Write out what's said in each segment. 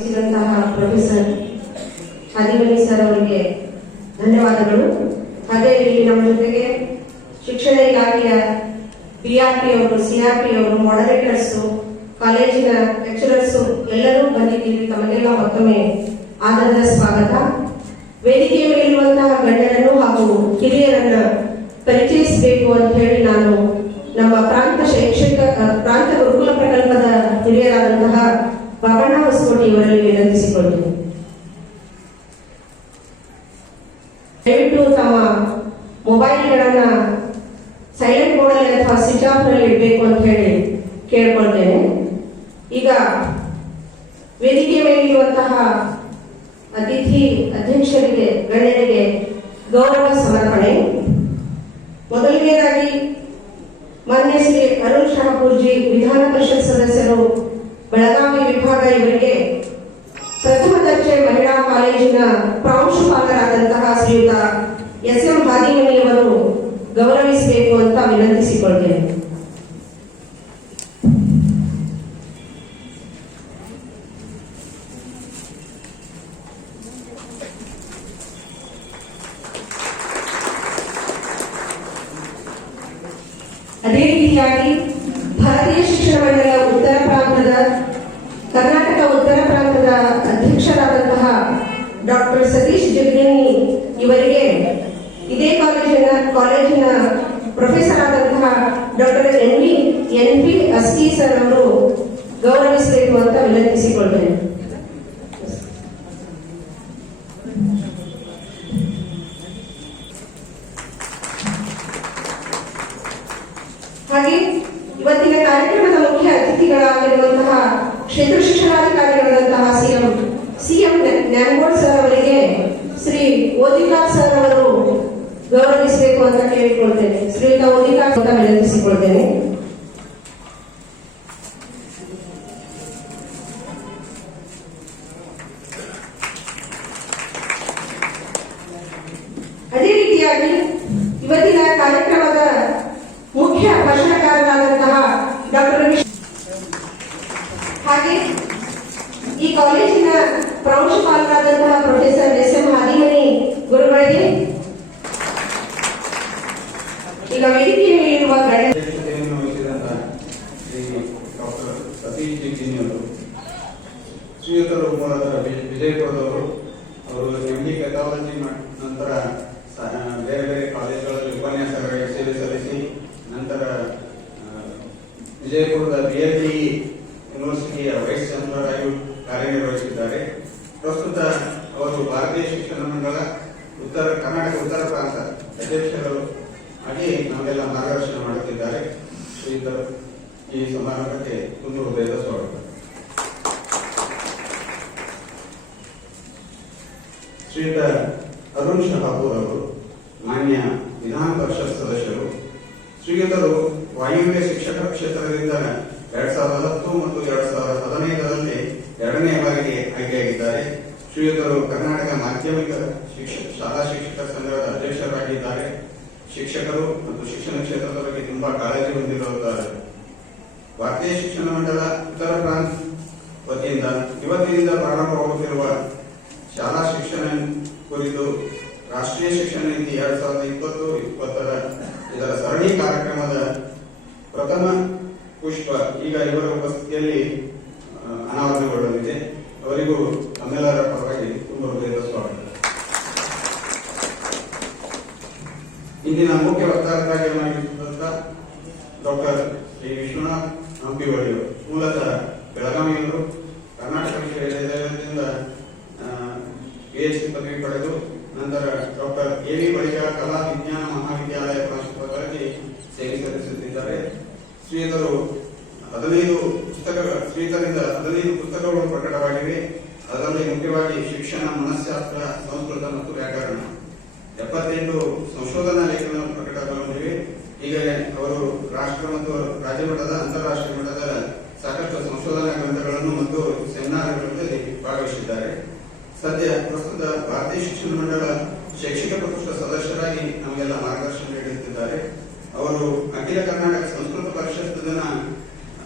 Professor Hadimani sir ಅವರಿಗೆ ಧನ್ಯವಾದಗಳು. ಹಾಗೆ ಇಲ್ಲಿ ನಮ್ಮ ಜೊತೆಗೆ ಶಿಕ್ಷಣ ಇಲಾಖೆಯ BRP ಅವರು, CRP ಅವರು, ಮಾಡರೇಟರ್ಸ್, ಕಾಲೇಜಿನ ಲೆಕ್ಚರರ್ಸ್ ಎಲ್ಲರೂ ಬಂದಿದ್ದೀರಿ. ತಮಗೆಲ್ಲ ಮತ್ತೊಮ್ಮೆ ಆದರದ ಸ್ವಾಗತ. ವೇದಿಕೆಯ ಮೇಲಿರುವಂತಹ ಗಣ್ಯರನ್ನು ಹಾಗೂ ಹಿರಿಯರನ್ನ ಪರಿಚಯಿಸಬೇಕು ಅಂತ ಹೇಳಿ ನಾನು ನಮ್ಮ ಪ್ರಾಂತ ಗುರುಕುಲ ಪ್ರಕಲ್ಪದ ಹಿರಿಯರಾದಂತಹ ಬಾಬಣ್ಣ ಹೊಸಕೋಟೆ ಇವರಲ್ಲಿ ವಿನಂತಿಸಿಕೊಳ್ಳುತ್ತೇನೆ. ದಯವಿಟ್ಟು ತಮ್ಮ ಮೊಬೈಲ್ಗಳನ್ನ ಸೈಲೆಂಟ್ ಮೋಡಲ್ಲಿ ಅಥವಾ ಸ್ವಿಚ್ ಆಫ್ ನಲ್ಲಿ ಇಡಬೇಕು ಅಂತ ಹೇಳಿ ಕೇಳ್ಕೊಳ್ತೇನೆ. ಈಗ ವೇದಿಕೆಯ ಮೇಲಿರುವಂತಹ ಅತಿಥಿ ಅಧ್ಯಕ್ಷರಿಗೆ, ಗಣ್ಯರಿಗೆ ಗೌರವ ಸಮರ್ಪಣೆ. ಮೊದಲನೇದಾಗಿ ಮಾನ್ಯ ಶ್ರೀ ಅರುಣ್ ಶಹಾಪುರ್ಜಿ, ವಿಧಾನ ಪರಿಷತ್ ಸದಸ್ಯರು, ಬೆಳಗಾವಿ ವಿಭಾಗ, ಇವರಿಗೆ ಪ್ರಥಮ ದರ್ಜೆ ಮಹಿಳಾ ಕಾಲೇಜಿನ ಪ್ರಾಂಶುಪಾಲರಾದಂತಹ ಶ್ರೀಯುತ SM ಹಾದಿಮನಿಯವರು ಗೌರವಿಸಬೇಕು ಅಂತ ವಿನಂತಿಸಿಕೊಳ್ತೇನೆ. ಅದೇ ರೀತಿಯಾಗಿ ಭಾರತೀಯ ಶಿಕ್ಷಣ ಮಂಡಳಿಯ ಉತ್ತರ ಪ್ರಾಂತದ, ಕರ್ನಾಟಕ ಉತ್ತರ ಪ್ರಾಂತದ ಅಧ್ಯಕ್ಷರಾದಂತಹ ಡಾಕ್ಟರ್ ಸತೀಶ್ ಜಗ್ಗೇನಿ ಇವರಿಗೆ ಇದೇ ಕಾಲೇಜಿನ ಪ್ರೊಫೆಸರ್ ಆದಂತಹ ಡಾಕ್ಟರ್ NV ಅಸ್ಕಿ ಸರ್ ಅವರು ಗೌರವಿಸಬೇಕು ಅಂತ ವಿನಂತಿಸಿಕೊಳ್ತೇನೆ. ಹಾಗೆ ಇವತ್ತಿನ ಕಾರ್ಯಕ್ರಮದ ಮುಖ್ಯ ಅತಿಥಿಗಳಾಗಿರುವಂತಹ ಕ್ಷೇತ್ರ ಶಿಕ್ಷಣಾಧಿಕಾರಿಗಳಾದಂತಹ CM ನ್ಯಾಮಗೋಡ್ ಸರ್ ಅವರಿಗೆ ಶ್ರೀ ಓದಿಕಾರ್ ಸರ್ ಅವರು ಗೌರವಿಸಬೇಕು ಅಂತ ಕೇಳಿಕೊಳ್ತೇನೆ. ಶ್ರೀಯುತ ಓದಿಕಾರ್ ಅಂತ ವಿನಂತಿಸಿಕೊಳ್ತೇನೆ. ಅದೇ ರೀತಿಯಾಗಿ ಇವತ್ತಿನ ಕಾರ್ಯಕ್ರಮದ ಮುಖ್ಯ ಭಾಷಣಕಾರರಾದಂತಹ ಡಾಕ್ಟರ್ ಹಾಗೆ ಈ ಕಾಲೇಜಿನ ಪ್ರಾಂಶುಪಾಲರಾದಂತಹ ಪ್ರೊಫೆಸರ್ SM ಹಾದಿಮನಿ ಗುರುಗಳಿಗೆ ಈಗ ವೇದಿಕೆಯಲ್ಲಿರುವ ಸತೀಶ್ ಜಗ್ಗೇನಿ ಅವರು, ಶ್ರೀಯುತರು ಮೂಲತಃ ವಿಜಯಪುರದವರು. ಅವರು MD ಪೆಥಾಲಜಿ ನಂತರ ಬೇರೆ ಬೇರೆ ಕಾಲೇಜುಗಳಲ್ಲಿ ಉಪನ್ಯಾಸಕರಾಗಿ ಸೇವೆ ಸಲ್ಲಿಸಿ ನಂತರ ವಿಜಯಪುರದ BLE ಯೂನಿವರ್ಸಿಟಿಯ ವೈಸ್ ಚಾನ್ಸಲರ್ ಆಗಿ ಕಾರ್ಯನಿರ್ವಹಿಸಿದ್ದಾರೆ. ಪ್ರಸ್ತುತ ಅವರು ಭಾರತೀಯ ಶಿಕ್ಷಣ ಮಂಡಳ ಕರ್ನಾಟಕ ಉತ್ತರ ಪ್ರಾಂತ ಅಧ್ಯಕ್ಷರು ಆಗಿ ನಮಗೆಲ್ಲ ಮಾರ್ಗದರ್ಶನ ಮಾಡುತ್ತಿದ್ದಾರೆ. ಶ್ರೀಯುತರು ಈ ಸಮಾರಂಭಕ್ಕೆ ತುಂಬ ಹೃದಯದ ಸ್ವಾಗತ. ಶ್ರೀಯುತ ಅರುಣ್ ಶಹಾಪುರ್ ಅವರು, ಮಾನ್ಯ ವಿಧಾನ ಪರಿಷತ್ ಸದಸ್ಯರು. ಶ್ರೀಯುತರು ವಾಯುವ್ಯ ಶಿಕ್ಷಕ ಕ್ಷೇತ್ರದಿಂದ 2010 ಮತ್ತು 2015ರಲ್ಲಿ ಎರಡನೇ ಬಾರಿಗೆ ಆಯ್ಕೆಯಾಗಿದ್ದಾರೆ. ಶ್ರೀಯುತರು ಕರ್ನಾಟಕ ಮಾಧ್ಯಮಿಕ ಶಾಲಾ ಶಿಕ್ಷಕರ ಸಂಘದ ಅಧ್ಯಕ್ಷರಾಗಿದ್ದಾರೆ. ಶಿಕ್ಷಕರು ಮತ್ತು ಶಿಕ್ಷಣ ಕ್ಷೇತ್ರದ ಬಗ್ಗೆ ತುಂಬಾ ಕಾಳಜಿ ಹೊಂದಿರುತ್ತಾರೆ. ಭಾರತೀಯ ಶಿಕ್ಷಣ ಮಂಡಳ ಉತ್ತರ ಪ್ರಾಂತ ವತಿಯಿಂದ ಇವತ್ತಿನಿಂದ ಪ್ರಾರಂಭವಾಗುತ್ತಿರುವ ಶಾಲಾ ಶಿಕ್ಷಣ ಕುರಿತು ರಾಷ್ಟ್ರೀಯ ಶಿಕ್ಷಣ ನೀತಿ 2020-20 ಇದರ ಸರಣಿ ಕಾರ್ಯಕ್ರಮದ ಪ್ರಥಮ ಪುಷ್ಪ ಈಗ ಇವರ ಉಪಸ್ಥಿತಿಯಲ್ಲಿ ಅನಾವರಣಗೊಳ್ಳಲಿದೆ. ಅವರಿಗೂ ನಮ್ಮೆಲ್ಲರ ಪರವಾಗಿ ತುಂಬ ಹೃದಯದ ಸ್ವಾಗತ. ಇಂದಿನ ಮುಖ್ಯ ವಕ್ತಾರರಾಗಿರುವಂತಹ ಡಾಕ್ಟರ್ ಶ್ರೀ ವಿಶ್ವನಾಥ್ ಹಂಪಿವಳಿ, ಮೂಲತಃ ಬೆಳಗಾವಿಯವರು, ಕರ್ನಾಟಕ ವಿಶ್ವವಿದ್ಯಾಲಯದಿಂದ PhD ಪದವಿ ಪಡೆದು ನಂತರ ಡಾಕ್ಟರ್ AV ಬಳಿಗಾರ್ ಕಲಾ ವಿಜ್ಞಾನ ಮಹಾವಿದ್ಯಾಲಯ ಪ್ರಾಂಶುಪಾಲರಾಗಿ ಸೇವೆ ಸಲ್ಲಿಸುತ್ತಿದ್ದಾರೆ. ಶ್ರೀಯುತರು 15 ಪುಸ್ತಕಗಳು ಪ್ರಕಟವಾಗಿವೆ. ಅದರಲ್ಲಿ ಮುಖ್ಯವಾಗಿ ಶಿಕ್ಷಣ, ಮನಃಶಾಸ್ತ್ರ, ಸಂಸ್ಕೃತ ಮತ್ತು ವ್ಯಾಕರಣ. 78 ಸಂಶೋಧನಾ ಲೇಖನಗಳು ಪ್ರಕಟಗೊಂಡಿವೆ. ಈಗಲೇ ಅವರು ರಾಷ್ಟ್ರ ಮತ್ತು ರಾಜ್ಯ ಮಟ್ಟದ, ಅಂತಾರಾಷ್ಟ್ರೀಯ ಮಟ್ಟದ ಸಾಕಷ್ಟು ಸಂಶೋಧನಾ ಗ್ರಂಥಗಳನ್ನು ಮತ್ತು ಸೆಮಿನಾರ್ಗಳಲ್ಲಿ ಭಾಗವಹಿಸಿದ್ದಾರೆ. ಪ್ರಸ್ತುತ ಭಾರತೀಯ ಶಿಕ್ಷಣ ಮಂಡಳ ಶೈಕ್ಷಣಿಕ ಪ್ರಕೋಷ್ಠ ಸದಸ್ಯರಾಗಿ ನಮಗೆಲ್ಲ ಮಾರ್ಗದರ್ಶನ ನೀಡುತ್ತಿದ್ದಾರೆ. ಅವರು ಅಖಿಲ ಕರ್ನಾಟಕ ಸಂಸ್ಕೃತ ಪರಿಷತ್ತಿನ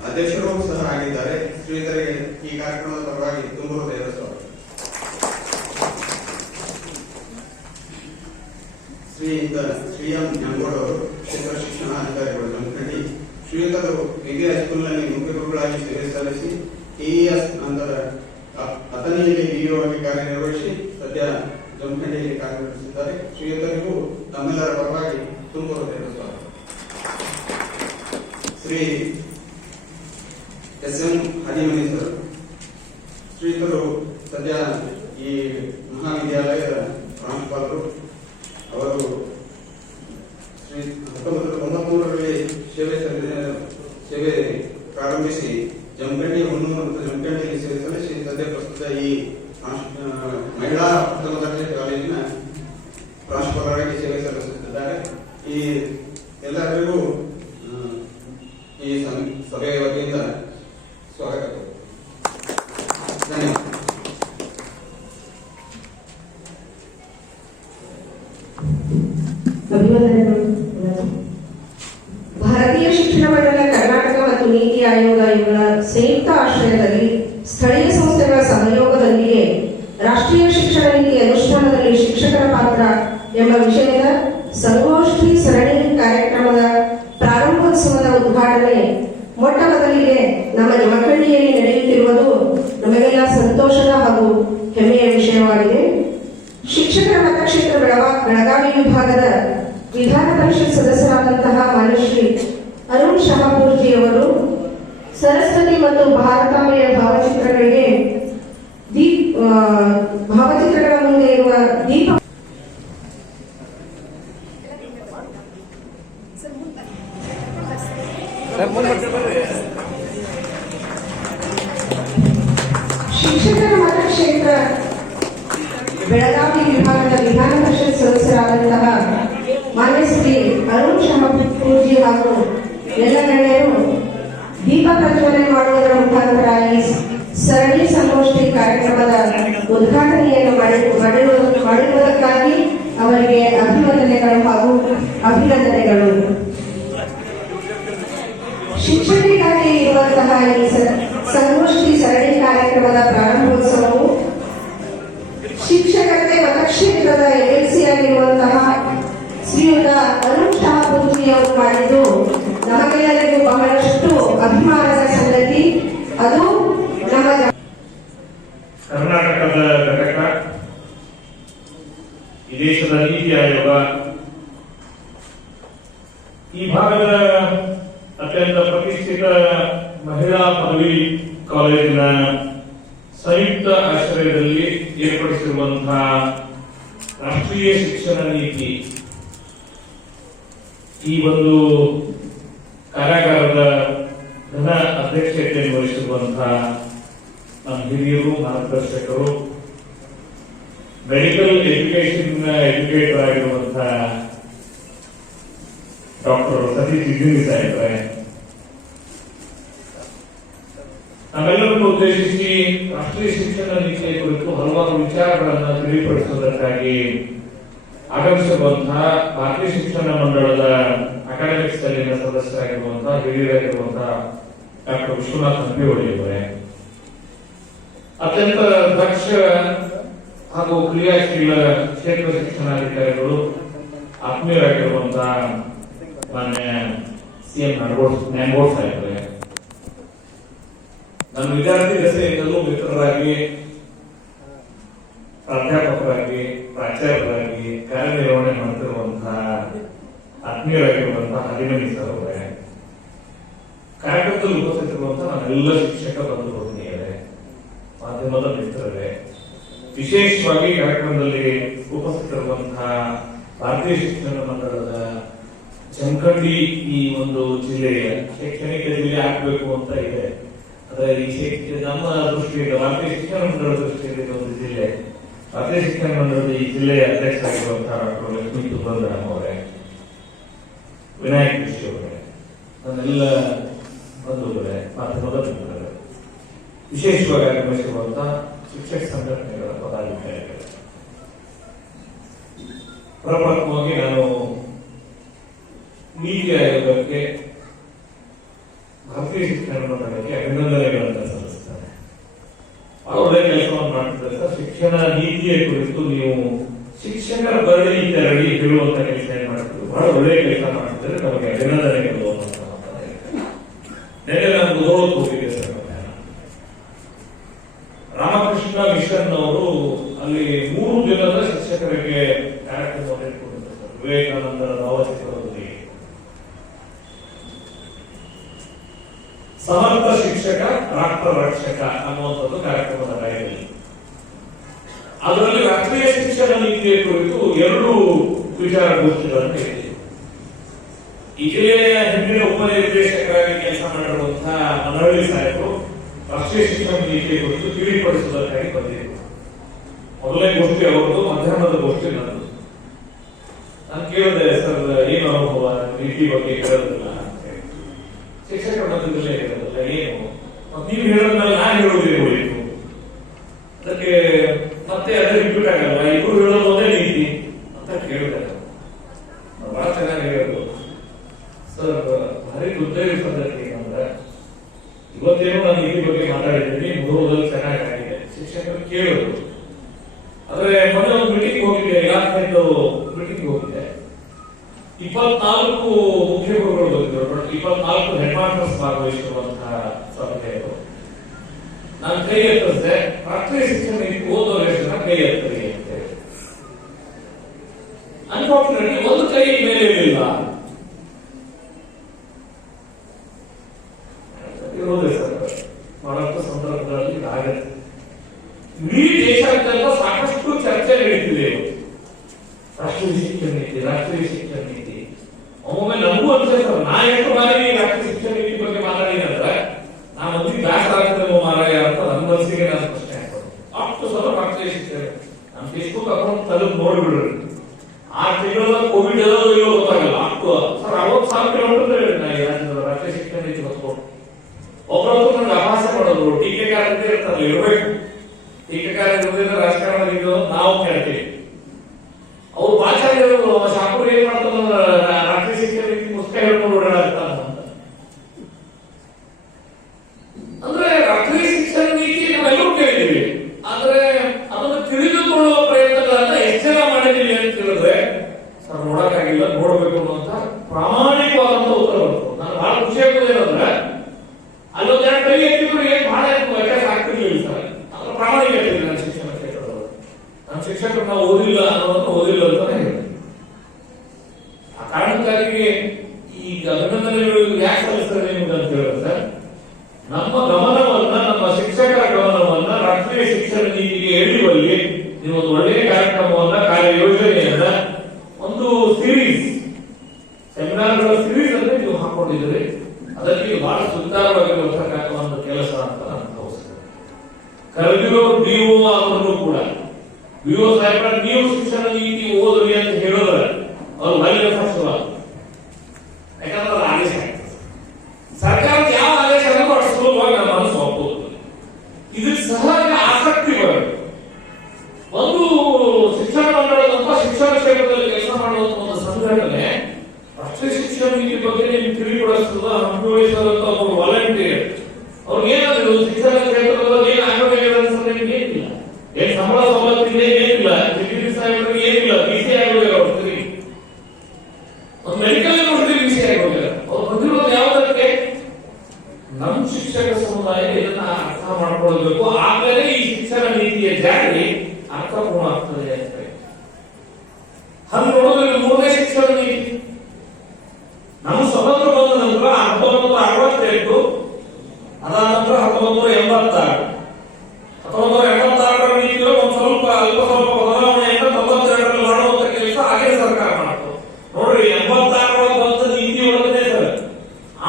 ಅಧ್ಯಕ್ಷರೂ ಸಹ ಆಗಿದ್ದಾರೆ. ಶ್ರೀಧರಿಗೆ ಈ ಕಾರ್ಯಕ್ರಮದ ಪರವಾಗಿ ತುಂಬ ಹೃದಯದ ಶ್ರೀಯುತ ಶ್ರೀಎಂ ನ್ಯಾಂಗೋಡ್ ಅವರು ಕ್ಷೇತ್ರ ಶಿಕ್ಷಣಾಧಿಕಾರಿಗಳು ಜಮಖಂಡಿ. ಶ್ರೀಯುತರು ವಿವಿ ಹೈಸ್ಕೂಲ್ನಲ್ಲಿ ಮುಖ್ಯ ಗುರುಗಳಾಗಿ ಸೇವೆ ಸಲ್ಲಿಸಿ ಕೆಇಎಸ್ ನಂತರ ಅಥಣಿಯಲ್ಲಿ ಬಿಇಒ ಆಗಿ ಕಾರ್ಯನಿರ್ವಹಿಸಿ ಸದ್ಯ ಜಮಖಂಡಿಯಲ್ಲಿ ಕಾರ್ಯನಿರ್ವಹಿಸಿದ್ದಾರೆ. ಶ್ರೀಯುತರಿಗೂ ತಮ್ಮೆಲ್ಲರ ಪರವಾಗಿ ತುಂಬ ಹೃದಯದ ಸ್ವಾಗತ. ಶ್ರೀ ಎಸ್.ಎಂ. ಹದಿಮನಿ ಸರ್, ಶ್ರೀಯುತರು ಸದ್ಯ ಈ ಮಹಾವಿದ್ಯಾಲಯದ ಪ್ರಾಂಶುಪಾಲರು. ಅವರು 1993ರಲ್ಲಿ ಸೇವೆ ಪ್ರಾರಂಭಿಸಿ ಜಮಖಂಡಿ, ಹೊನ್ನೂರು ಮತ್ತು ಜಮಖಂಡಿಯಲ್ಲಿ ಸೇವೆ ಸಲ್ಲಿಸಿ ಸದ್ಯ ಪ್ರಸ್ತುತ ಈ ಮಹಿಳಾ ಪ್ರಥಮ ದರ್ಜೆ ಕಾಲೇಜಿನ ಪ್ರಾಂಶುಪಾಲರಾಗಿ ಸೇವೆ ಸಲ್ಲಿಸುತ್ತಿದ್ದಾರೆ. ಈ ಎಲ್ಲರಿಗೂ ಈ ಸಭೆಯ ವತಿಯಿಂದ ಸ್ವಾಗತ. ಧನ್ಯವಾದ. ಅಭಿವಂದನೆಗಳು. ಭಾರತೀಯ ಶಿಕ್ಷಣ ಮಂಡಳ ಕರ್ನಾಟಕ ಮತ್ತು ನೀತಿ ಆಯೋಗ ಇವುಗಳ ಸಂಯುಕ್ತ ಆಶ್ರಯದಲ್ಲಿ ಸ್ಥಳೀಯ ಸಂಸ್ಥೆಗಳ ಸಹಯೋಗದೊಂದಿಗೆ ರಾಷ್ಟ್ರೀಯ ಶಿಕ್ಷಣ ನೀತಿ ಅನುಷ್ಠಾನದಲ್ಲಿ ಶಿಕ್ಷಕರ ಪಾತ್ರ ಎಂಬ ವಿಷಯದ ಸಂಗೋಷ್ಠಿ ಸರಣಿ ಕಾರ್ಯಕ್ರಮದ ಪ್ರಾರಂಭೋತ್ಸವದ ಉದ್ಘಾಟನೆ ಮೊಟ್ಟ ಮೊದಲಿಗೆ ನಮ್ಮ ಜಮಖಂಡಿಯಲ್ಲಿ ನಡೆಯುತ್ತಿರುವುದು ನಮಗೆಲ್ಲ ಸಂತೋಷದ ಹಾಗೂ ಹೆಮ್ಮೆಯ ವಿಷಯವಾಗಿದೆ. ಶಿಕ್ಷಕರ ಮತಕ್ಷೇತ್ರ ಬೆಳಗಾವಿ ವಿಭಾಗದ ವಿಧಾನ ಪರಿಷತ್ ಸದಸ್ಯರಾದಂತಹ ಮಾನ್ಯಶ್ರೀ ಅರುಣ್ ಶಹಾಪುರ್ಜಿ ಅವರು ಸರಸ್ವತಿ ಮತ್ತು ಭಾರತಾಂಬೆಯ ಭಾವಚಿತ್ರಗಳ ಮುಂದೆ ಇರುವ ದೀಪ ಶಿಕ್ಷಕರ ಮತಕ್ಷೇತ್ರ ಬೆಳಗಾವಿ ವಿಭಾಗದ ವಿಧಾನ ಪರಿಷತ್ ಸದಸ್ಯರಾದಂತಹ ಮಾನ್ಯ ಶ್ರೀ ಅರುಣ್ ಶಹಾಪುರ್ಜಿ ಹಾಗೂ ಎಲ್ಲ ಗಣ್ಯರು ದೀಪ ಪ್ರಜ್ವಲನೆ ಮಾಡುವುದರ ಮುಖಾಂತರ ಈ ಸರಣಿ ಸಂಗೋಷ್ಠಿ ಕಾರ್ಯಕ್ರಮದ ಉದ್ಘಾಟನೆಯನ್ನು ಮಾಡಿರುವುದಕ್ಕಾಗಿ ಅವರಿಗೆ ಅಭಿವಂದನೆಗಳು ಹಾಗೂ ಅಭಿನಂದನೆಗಳು. ಶಿಕ್ಷಕರಿಗಾಗಿ ಇರುವಂತಹ ಈ ಸಂಗೋಷ್ಠಿ ಸರಣಿ ಕಾರ್ಯಕ್ರಮದ ಪ್ರಾರಂಭೋತ್ಸವವು ಶಿಕ್ಷಕತೆ ಮತಕ್ಷೇತ್ರದ ಎಲ್ಸಿ ಆಗಿರುವಂತಹ ಶ್ರೀಯುತ ಅರುಣ್ ಶಹಾಪುರ್ಜಿ ಅವರು ಮಾಡಿದ್ದು ನಮಗೆಲ್ಲರಿಗೂ ಬಹಳಷ್ಟು ಅಭಿಮಾನದ ಸಂಗತಿ. ಅದು ನಮ್ಮ ಕರ್ನಾಟಕದ ಘಟಕ, ಈ ದೇಶದ ನೀತಿ ಆಯೋಗ, ಈ ಭಾಗದ ಅತ್ಯಂತ ಪ್ರತಿಷ್ಠಿತ ಮಹಿಳಾ ಪದವಿ ಕಾಲೇಜಿನ ಸಂಯುಕ್ತ ಆಶ್ರಯದಲ್ಲಿ ಏರ್ಪಡಿಸಿರುವಂತಹ ರಾಷ್ಟ್ರೀಯ ಶಿಕ್ಷಣ ನೀತಿ ಈ ಒಂದು ಕಾರ್ಯಾಗಾರದ ಘನ ಅಧ್ಯಕ್ಷತೆಯನ್ನು ವಹಿಸಿರುವಂತಹ ನಮ್ಮ ಹಿರಿಯರು, ಮಾರ್ಗದರ್ಶಕರು, ಮೆಡಿಕಲ್ ಎಜುಕೇಶನ್ ಎಜುಕೇಟರ್ ಆಗಿರುವಂತಹ ಡಾಕ್ಟರ್ ಸತೀಶ್ ಜಿಗ್ನಿ ಸಾಹೇಬ್ರೆ, ನಮ್ಮೆಲ್ಲರನ್ನು ಉದ್ದೇಶಿಸಿ ರಾಷ್ಟ್ರೀಯ ಶಿಕ್ಷಣ ನೀತಿಯ ಕುರಿತು ಹಲವಾರು ವಿಚಾರಗಳನ್ನು ತಿಳಿಪಡಿಸುವುದಕ್ಕಾಗಿ ಆಗಮಿಸಿರುವಂತಹ ಭಾರತೀಯ ಶಿಕ್ಷಣ ಮಂಡಳದ ಅಕಾಡೆಮಿಕ್ಸ್ ದಲ್ಲಿನ ಸದಸ್ಯರಾಗಿರುವಂತಹ ಹಿರಿಯರಾಗಿರುವಂತಹ ಡಾಕ್ಟರ್ ವಿಶ್ವನಾಥ್ ಹಂಪಿಹೊಳಿ ಅವರೇ, ಅತ್ಯಂತ ದಕ್ಷ ಹಾಗೂ ಕ್ರಿಯಾಶೀಲ ಕ್ಷೇತ್ರ ಶಿಕ್ಷಣಾಧಿಕಾರಿಗಳು, ಆತ್ಮೀಯರಾಗಿರುವಂತಹ ಮಾನ್ಯ ಸಿಎಂ ನ್ಯಾಂಗೋಡ್ ಸಾಹೇಬ್ರೆ, ನನ್ನ ವಿದ್ಯಾರ್ಥಿ ದಶೆಯಿಂದಲೂ ಮಿತ್ರರಾಗಿ, ಪ್ರಾಧ್ಯಾಪಕರಾಗಿ, ಪ್ರಾಚಾರ್ಯರಾಗಿ ಕಾರ್ಯನಿರ್ವಹಣೆ ಮಾಡುತ್ತಿರುವಂತಹ ಆತ್ಮೀಯರಾಗಿರುವಂತಹ ಹದಿಮನಿ ಸರ್ ಅವರೇ, ಕಾರ್ಯಕ್ರಮದಲ್ಲಿ ಉಪಸ್ಥಿತಿರುವಂತಹ ನನ್ನೆಲ್ಲ ಶಿಕ್ಷಕ ಬಂಧು ಭಗಿನಿಯರೇ, ಮಾಧ್ಯಮದ ಮಿತ್ರರೇ, ವಿಶೇಷವಾಗಿ ಕಾರ್ಯಕ್ರಮದಲ್ಲಿ ಉಪಸ್ಥಿತರಿರುವಂತಹ ಭಾರತೀಯ ಶಿಕ್ಷಣ ಮಂಡಳದ ಜಮಖಂಡಿ ಈ ಒಂದು ಜಿಲ್ಲೆಯ ಶೈಕ್ಷಣಿಕ ಜಿಲ್ಲೆ ಆಗಬೇಕು ಅಂತ ಇದೆ. ಆದರೆ ಈ ನಮ್ಮ ದೃಷ್ಟಿಯಿಂದ ಭಾರತೀಯ ಶಿಕ್ಷಣ ಮಂಡಳದ ದೃಷ್ಟಿಯಲ್ಲಿ ಒಂದು ಜಿಲ್ಲೆ, ಭಾರತೀಯ ಶಿಕ್ಷಣ ಮಂಡಳದ ಈ ಜಿಲ್ಲೆಯ ಅಧ್ಯಕ್ಷರಾಗಿರುವಂತಹ ಡಾಕ್ಟರ್ ಲಕ್ಷ್ಮೀ ತುಬ್ಬಂದರಾಮ್ ಅವರೇ, ವಿನಾಯಕ್ ಕೃಷಿ ಅವರೇ, ನನ್ನೆಲ್ಲ ಬಂಧುಗಳೇ, ಮಾಧ್ಯಮದ ಮಿತ್ರರೇ, ವಿಶೇಷವಾಗಿ ಆಗಮಿಸಿರುವಂತಹ ಶಿಕ್ಷಕ ಸಂಘಟನೆಗಳ ಪದಾಧಿಕಾರಿಗಳು, ಪ್ರಪ್ರಥಮವಾಗಿ ನಾನು ನೀತಿ ಆಯೋಗಕ್ಕೆ, ಭಾರತೀಯ ಶಿಕ್ಷಣ ಮಂಡಳಕ್ಕೆ ಅಭಿನಂದನೆಗಳನ್ನು ಸಲ್ಲಿಸುತ್ತಾರೆ. ಒಳ್ಳೆ ಕೆಲಸವನ್ನು ಮಾಡ್ತಿದ್ದಾರೆ ಸರ್. ಶಿಕ್ಷಣ ನೀತಿಯ ಕುರಿತು ನೀವು ಶಿಕ್ಷಕರ ಬರಲಿ ತೆರಳಿ ಹೇಳುವಂತ ಕೆಲಸ ಏನ್ ಮಾಡ್ತಿದ್ರು, ಬಹಳ ಒಳ್ಳೆಯ ಕೆಲಸ ಮಾಡ್ತಿದ್ರೆ ನಮಗೆ ಅಭಿನಂದನೆಗಳು ಅಂತ ನೆನ್ನೆ ನಾನು ಮುಧೋಳಕ್ಕೆ ಹೋಗಿದ್ದೆ ಸರ್. ರಾಮಕೃಷ್ಣ ಮಿಷನ್ ಅವರು ಅಲ್ಲಿ 3 ದಿನದ ಶಿಕ್ಷಕರಿಗೆ ಕಾರ್ಯಕ್ರಮವನ್ನು ಇಟ್ಕೊಂಡಿದ್ದಾರೆ ಸರ್. ವಿವೇಕಾನಂದರ ಭಾವಚಿತ್ರದಲ್ಲಿ ಸಮರ್ಥ ಶಿಕ್ಷಕ ರಾಷ್ಟ್ರ ರಕ್ಷಕ ಅನ್ನುವಂಥದ್ದು ಕಾರ್ಯಕ್ರಮದ ಕಾರ್ಯದಲ್ಲಿ. ಅದರಲ್ಲಿ ರಾಷ್ಟ್ರೀಯ ಶಿಕ್ಷಣ ನೀತಿಯ ಕುರಿತು 2 ವಿಚಾರಗೋಷ್ಠಿಗಳನ್ನು ಇದೆ. ಈಗಲೇ ಹಿಂದಿನ ಉಪನಿರ್ದೇಶಕರಾಗಿ ಕೆಲಸ ಮಾಡಿರುವಂತಹ ಮನಹಳ್ಳಿ ಸಾಹೇಬರು ರಾಷ್ಟ್ರೀಯ ಶಿಕ್ಷಣ ನೀತಿಯ ಕುರಿತು ತಿಳಿಪಡಿಸುವುದಕ್ಕಾಗಿ ಬಂದಿದ್ದರು. ಮೊದಲನೇ ಗೋಷ್ಠಿ ಅವರದು, ಮಧ್ಯಾಹ್ನದ ಗೋಷ್ಠಿ ನನ್ನದು. ನಾನು ಕೇಳಿದೆ, ಸರ್ ಏನು ಅನುಭವ ನೀತಿ ಬಗ್ಗೆ ಹೇಳೋದಿಲ್ಲ ಅಂತ ಹೇಳಿ. ಶಿಕ್ಷಕರ ಮಧ್ಯದಲ್ಲೇ ಹೇಳೋದಿಲ್ಲ, ಏನು ನೀವು ಹೇಳೋದ್ಮೇಲೆ ನಾನು ಹೇಳುವುದೇ ಉಳಿತು, ಅದಕ್ಕೆ ಮತ್ತೆ ಅದೇ ರಿಪೀಟ್ ಆಗಲ್ಲ, ಇಬ್ಬರು ಹೇಳೋದು ಒಂದೇ ನೀತಿ ಅಂತ ಕೇಳಿದೆ. ಬಹಳ ಚೆನ್ನಾಗಿ ಹೇಳೋದು ಸರ್. ಭಾರಿ ದುರ್ದೈವ ಸಂಗತಿ ಏನಂದ್ರೆ ಇವತ್ತೇನೋ ನಾನು ನೀತಿ ಬಗ್ಗೆ ಮಾತಾಡಿದ್ದೀನಿ, ಮುಧೋಳದಲ್ಲಿ ಚೆನ್ನಾಗಾಗಿದೆ, ಶಿಕ್ಷಕರು ಕೇಳೋದು. ಆದ್ರೆ ಮೊನ್ನೆ ಒಂದು ಮೀಟಿಂಗ್ ಹೋಗಿದ್ದೆ, ಇಲಾಖೆದು ಮೀಟಿಂಗ್ ಹೋಗಿದ್ದೆ. 24 ಮುಖ್ಯ ಗುರುಗಳು ಬಂದಿದ್ರು, ಬಟ್ 24 ಹೆಡ್ ಮಾಸ್ಟರ್ಸ್ ಭಾಗವಹಿಸಿರುವಂತಹ ಸಭೆಯವರು. ನಾನು ಕೈ ಎತ್ತಿಸಿದೆ, ರಾಷ್ಟ್ರೀಯ ಶಿಕ್ಷಣ ನೀತಿ ಓದೋರು ಎಷ್ಟು ಜನ ಕೈ ಎತ್ತರಿ ಅಂತ ಹೇಳಿ. ಅನ್ಫಾರ್ಚುನೇಟ್ಲಿ ಒಂದು ಕೈ ಮೇಲೆ ಇರಲಿಲ್ಲ. ಇರೋದೇ ಸರ್, ಬಹಳಷ್ಟು ಸಂದರ್ಭಗಳಲ್ಲಿ ಆಗುತ್ತೆ. ಇಡೀ ದೇಶಾದ್ಯಂತ ಸಾಕಷ್ಟು ಚರ್ಚೆ ನಡೀತಿದೆ ರಾಷ್ಟ್ರೀಯ ಶಿಕ್ಷಣ ನೀತಿ, ರಾಷ್ಟ್ರೀಯ ಶಿಕ್ಷಣ ನೀತಿ. ಒಮ್ಮೊಮ್ಮೆ ನಮಗೂ ಅನ್ಸುತ್ತೆ ಸರ್, ನಾ ಎಷ್ಟು ಬಾರಿ ರಾಷ್ಟ್ರೀಯ ಶಿಕ್ಷಣ ನೀತಿ ಬಗ್ಗೆ ಮಾತಾಡಿದ್ರೆ ನಾನು ಮಂದಿ ಬ್ಯಾಸ್ ಆಗ್ತದೆ ಮಾರಾಯ ಅಂತ ನನ್ನ ಮನಸ್ಸಿಗೆ ನಾನು ಪ್ರಶ್ನೆ ಹಾಕೋದು. ಅಷ್ಟು ಸಲ ರಾಷ್ಟ್ರೀಯ ಶಿಕ್ಷಣ ನಮ್ಮ ಫೇಸ್ಬುಕ್ ಅಕೌಂಟ್ ತೆಗೆದು ನೋಡ್ಬಿಡ್ರಿ. 6 ತಿಂಗಳ ಕೋವಿಡ್ ಎಲ್ಲೋ ಇಲ್ಲೋ ಗೊತ್ತಾಗಲ್ಲ. ಅಷ್ಟು ಸರ್ 60,000 ಕಿಲೋಮೀಟರ್ ರಾಜ್ಯದ ರಾಷ್ಟ್ರೀಯ ಶಿಕ್ಷಣ ನೀತಿ ಹೊತ್ಕೊಂಡು ಒಬ್ಬರೊಬ್ಬರು ನನಗೆ ಅಭ್ಯಾಸ ಮಾಡೋದು. ಟೀಕೆಗಾರರಿಗೆ ಇರ್ತಾರಲ್ಲ, ಇರಬೇಕು. ಟೀಕೆಗಾರ ಇರೋದ್ರಿಂದ ರಾಜಕಾರಣದಲ್ಲಿ ನಾವು ಕೇಳ್ತೀವಿ. ಅವ್ರು ಭಾಷಾಂತರು ಶಾಪುರ್ ಏನ್ ಮಾಡ್ತಾರ, ರಾಷ್ಟ್ರೀಯ ಶಿಕ್ಷಣ ನೀತಿ ಪುಸ್ತಕ ಹೇಳ್ಕೊಂಡು ಓಡಾಡ್ತಾರ ಅಂತ. ಅಂದ್ರೆ ರಾಷ್ಟ್ರೀಯ ಶಿಕ್ಷಣ ನೀತಿ ನಾವೆಲ್ಲರೂ ಕೇಳಿದೀವಿ, ಆದ್ರೆ ಅದನ್ನು ತಿಳಿದುಕೊಳ್ಳುವ ಪ್ರಯತ್ನಗಳನ್ನ ಎಷ್ಟು ಜನ ಮಾಡಿದೀವಿ ಅಂತ ಹೇಳಿದ್ರೆ ಸರ್ ನೋಡಕ್ಕಾಗಿಲ್ಲ, ನೋಡ್ಬೇಕು ಅನ್ನುವಂತ ಪ್ರಾಮಾಣಿಕವಾದಂತ ಉತ್ತರ ಬರ್ತದೆ. ನಾನು ಬಹಳ ಖುಷಿ ಆಗೋದೇನಂದ್ರೆ ಅಲ್ಲೊಂದು 2 ಕೈ ಎತ್ತಿದ್ರು ಏನ್ ಬಹಳ ವ್ಯತ್ಯಾಸ ಆಗ್ತಿರ್ಲಿಲ್ಲ ಸರ್. ಅದ್ರ ಪ್ರಾಮಾಣಿಕತೆ ಇದೆ ನನ್ನ ಶಿಕ್ಷಣ ಕ್ಷೇತ್ರದವರು. ನಮ್ಮ ಶಿಕ್ಷಕರು ನಾವು ಓದಿಲ್ಲ ಅನ್ನೋದನ್ನು ಓದಿಲ್ಲ ಅಂತಾನೆ ಹೇಳ್ತಾರೆ. ಆ ಕಾರಣಕ್ಕಾಗಿ ಈಗ ಅಭಿನಂದನೆಗಳು ಯಾಕೆ ಸಲ್ಲಿಸ್ತಾರೆ ನಿಮ್ಗೆ ಅಂತ ಹೇಳಿದ್ರೆ, ನಮ್ಮ ಗಮನವನ್ನ, ನಮ್ಮ ಶಿಕ್ಷಕರ ಗಮನವನ್ನ ರಾಷ್ಟ್ರೀಯ ಶಿಕ್ಷಣ ನೀತಿಗೆ ಎಳೆಯುವಲ್ಲಿ ನೀವು ಒಂದು ಒಳ್ಳೆಯ ಕಾರ್ಯಕ್ರಮವನ್ನ, ಕಾರ್ಯ ಯೋಜನೆಯನ್ನ, ಒಂದು ಸಿರೀಸ್ ಸೆಮಿನಾರ್ಗಳ ಸಿರೀಸ್ ಅನ್ನು ನೀವು ಹಾಕೊಂಡಿದ್ದೀರಿ. ಅದಕ್ಕೆ ಬಹಳ ಸುಂದರವಾಗಿರುವಂತಹ ಒಂದು ಕೆಲಸ ಅಂತ ನಾನು ಭಾವಿಸ್ತೇನೆ. ಕರೆದಿರೋ ಡಿಒ ಅವರನ್ನು ಕೂಡ, ವಿಒ ಸಾಹೇಬ್ರ ನೀವು ಶಿಕ್ಷಣ ನೀತಿ ಓದ್ರಿ ಅಂತ ಹೇಳಿದ್ರೆ ಅವ್ರು ಮೈಲಿಗೆ ಫಸ್ಟ್. ಯಾಕಂದ್ರೆ ಅದು ಆದೇಶ ಆಗ್ತದೆ. ಸರ್ಕಾರದ ಯಾವ ಆದೇಶ ಅನ್ನೋದು ಅಷ್ಟು ಸುಲಭವಾಗಿ ನಮ್ಮ ಮನಸ್ಸು ಒಪ್ಪೋದು. ಇದಕ್ಕೆ ಸಹಜ ಆಸಕ್ತಿ ಬರಬೇಕು. ಒಂದು ಶಿಕ್ಷಣ ಮಂಡಳದಂತ ಶಿಕ್ಷಣ ಕ್ಷೇತ್ರದಲ್ಲಿ ಕೆಲಸ ಮಾಡುವಂತ ಒಂದು ಸಂಘಟನೆ ರಾಷ್ಟ್ರೀಯ ಶಿಕ್ಷಣ ನೀತಿ ಬಗ್ಗೆ ನಿಮ್ಗೆ ತಿಳಿಕೊಡಿಸ್ತದ, ಅನುಭವಿಸುವಂತ ಒಬ್ಬರು ವಾಲಂಟಿಯರ್. ಅವ್ರಿಗೆ ಏನಾದ್ರು ಶಿಕ್ಷಣ ಕ್ಷೇತ್ರದಲ್ಲಿ ಏನು ಆಗೋದಿಲ್ಲ ಅನ್ಸೋದು ನಿಮ್ಗೆ ಏನಿಲ್ಲ, ಏನ್ ಸಂಬಳ ಸವಲತ್ತಿದೆ ಏನಿಲ್ಲ, ಡಿಗ್ರಿ ಸಾಹೇಬರಿಗೆ ಏನಿಲ್ಲ, ಬಿಸಿ ಆಗೋದಿಲ್ಲ. ಅವ್ರು ಸರಿ ಒಂದು ಮೆಡಿಕಲ್ ಯೂನಿವರ್ಸಿಟಿ ಬಿಸಿ ಆಗೋದಿಲ್ಲ. ಅವ್ರು ಬಂದಿರೋದು ಯಾವುದಕ್ಕೆ? ನಮ್ಮ ಶಿಕ್ಷಕ ಸಮುದಾಯ ಇದನ್ನ ಅರ್ಥ ಮಾಡ್ಕೊಳ್ಬೇಕು, ಆಗಲೇ ಈ ಶಿಕ್ಷಣ ನೀತಿಯ ಜಾರಿ ಅರ್ಥಪೂರ್ಣ ಆಗ್ತದೆ ಅಂತ. ಹಂಗ ನೋಡೋದ್ರಲ್ಲಿ 3ನೇ ಶಿಕ್ಷಣ ನೀತಿ ನಮ್ಮ ಸ್ವತಂತ್ರ ಬಂದ ನಂತರ 1968, ಅದಾದ ನಂತರ 1986. 1986ರ ನೀತಿలో ಒಂದು ಸ್ವಲ್ಪ ಬದಲಾವಣೆಯನ್ನು 92ರಲ್ಲಿ ಮಾಡುವಂತ ಕೆಲಸ ಹಾಗೆ ಸರ್ಕಾರ ಮಾಡ್ತು. ನೋಡ್ರಿ, 86ರ ಬಂದ ನೀತಿ ಒಳಗಡೆ ಸರ್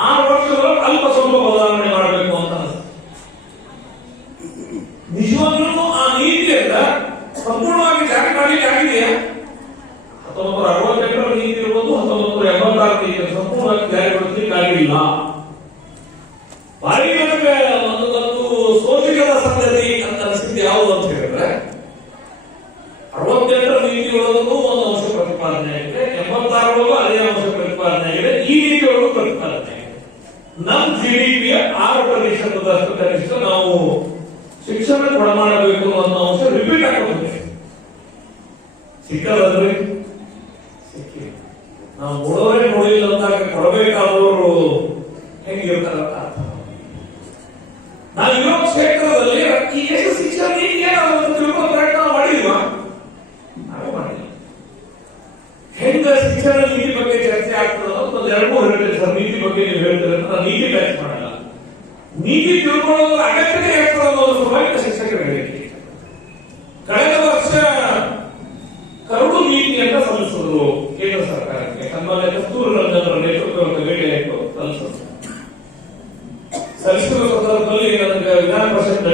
6 ವರ್ಷದೊಳಗೆ ಸ್ವಲ್ಪ ಬದಲಾವಣೆ ಮಾಡಬೇಕು ಅಂತ ಅನಿಸ್ತು. ನಿಜವಾಗ್ಲೂ ಆ ನೀತಿಯನ್ನ ಸಂಪೂರ್ಣವಾಗಿ ಜಾರಿ ಮಾಡಲಿಕ್ಕೆ ಆಗಿದೆಯಾ? 1968ರ ನೀತಿ ಇರ್ಬೋದು, 1986 ನೀತಿ ಸಂಪೂರ್ಣವಾಗಿ ಜಾರಿಗೊಳಿಸಲಿಕ್ಕೆ ಆಗಿಲ್ಲ. ಬಾರಿ ನಮಗೆ ಒಂದು ಸೋಜಿಗದ ಸಂಗತಿ ಅಂತ ಅನಿಸಿದ್ದು ಯಾವುದು ಅಂತ ಹೇಳಿದ್ರೆ, 68ರ ನೀತಿ ಒಳಗೂ ಒಂದು ಅಂಶ ಪ್ರತಿಪಾದನೆ ಆಗಿದೆ, 86ರೊಳಗೂ ಅದೇ ಅಂಶ ಪ್ರತಿಪಾದನೆ ಆಗಿದೆ, ಈ ನೀತಿಯೊಳಗೂ ಪ್ರತಿಪಾದನೆ ಆಗಿದೆ. ನಮ್ಮ ಜಿಡಿಪಿಯ 6% ಕನಿಷ್ಠ ನಾವು ಶಿಕ್ಷಣ ಕೊಡ ಮಾಡಬೇಕು ಅನ್ನೋ ಅಂಶ ರಿಪೀಟ್ ಆಗುತ್ತೆ. ಸಿಕ್ಕದಲ್ರಿ ಸಿಕ್ಕಿಲ್ಲ. ನಾವು ಕೊಡೋರೇ ನೋಡಿಲ್ಲ ಅಂದಾಗ ಕೊಡಬೇಕಾದವರು ಹೆಂಗಿರ್ತಾರ ಅರ್ಥ. ನಾವಿರೋ ಕ್ಷೇತ್ರದಲ್ಲಿ ಈ ಎಷ್ಟು ಶಿಕ್ಷಣ ನೀತಿ ತಿಳ್ಕೊ ಪ್ರಯತ್ನ ಮಾಡಿಲ್ವಾ? ನಾವು ಮಾಡಿಲ್ಲ. ಹೆಂಗ ಶಿಕ್ಷಣ ನೀತಿ ಬಗ್ಗೆ ಚರ್ಚೆ ಆಗ್ತದ ಒಂದು 2-3 ಹೇಳ್ತೇನೆ ಸರ್. ನೀತಿ ಬಗ್ಗೆ ನೀವು ಹೇಳ್ತೀರ ನಾನು ನೀತಿ ಬ್ಯಾಚ್ ಮಾಡಲ್ಲ. ನೀತಿ ತಿಳ್ಕೊಳ್ಳೋದು ಅಗತ್ಯತೆ ಆಗ್ತದೆ ಅನ್ನೋದು ಸಲುವಾಗಿ ಶಿಕ್ಷಕರು ಹೇಳಿಕೆ. ಕಳೆದ ವರ್ಷ ಕರಡು ನೀತಿಯನ್ನ ಸಲ್ಲಿಸಿದ್ರು ಕೇಂದ್ರ ಸರ್ಕಾರಕ್ಕೆ. ಸನ್ಮಾನ್ಯ ಕಸ್ತೂರಿ ರಂಜನ್ ಅವರ ನೇತೃತ್ವದ ವೇಳೆಯಾಯಿತು ಸಲ್ಲಿಸಿದ ಸಂದರ್ಭದಲ್ಲಿ ನನಗೆ ವಿಧಾನ ಪರಿಷತ್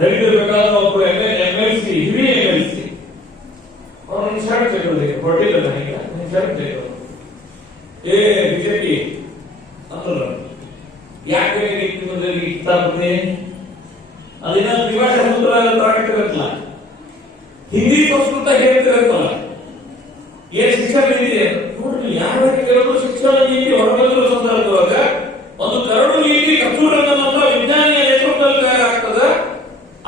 ನಡೀತಿರ್ಬೇಕಾದ್ರೆ ಒಬ್ಬರು MLC ಹಿರಿಯ MLC ಅವ್ರನ್ನ ಶರ್ಟ್ ತೆಗೆದು ಹೊಟ್ಟಿಲ್ಲ ನನಗೆ ಶರ್ಟ್ ತೆಗೆದು ಬಿಜೆಪಿ ಅಂತಲ್ಲ ಯಾಕೆ ಕಿತಾಬ್ ಅದಿನ ತ್ರಿಭಾಷಾ ಸೂತ್ರ ತರಕಟ್ಟಿರತ್ತಲ್ಲ, ಹಿಂದಿ ಸಂಸ್ಕೃತ ಹೇಳ್ತಿರತ್ತಲ್ಲ, ಏನ್ ಶಿಕ್ಷಣ ನೀತಿ ನೋಡ್ರಿ. ಯಾರು ಕೆಲವರು ಶಿಕ್ಷಣ ನೀತಿ ಹೊರಬಂದಿರೋ ಸಂದರ್ಭದಾಗ ಒಂದು ಕರಡು ನೀತಿ ಕಸ್ತೂರಂಗನಂತ ವಿಜ್ಞಾನಿಯ ನೇತೃತ್ವದಲ್ಲಿ ತಯಾರಾಗ್ತದ,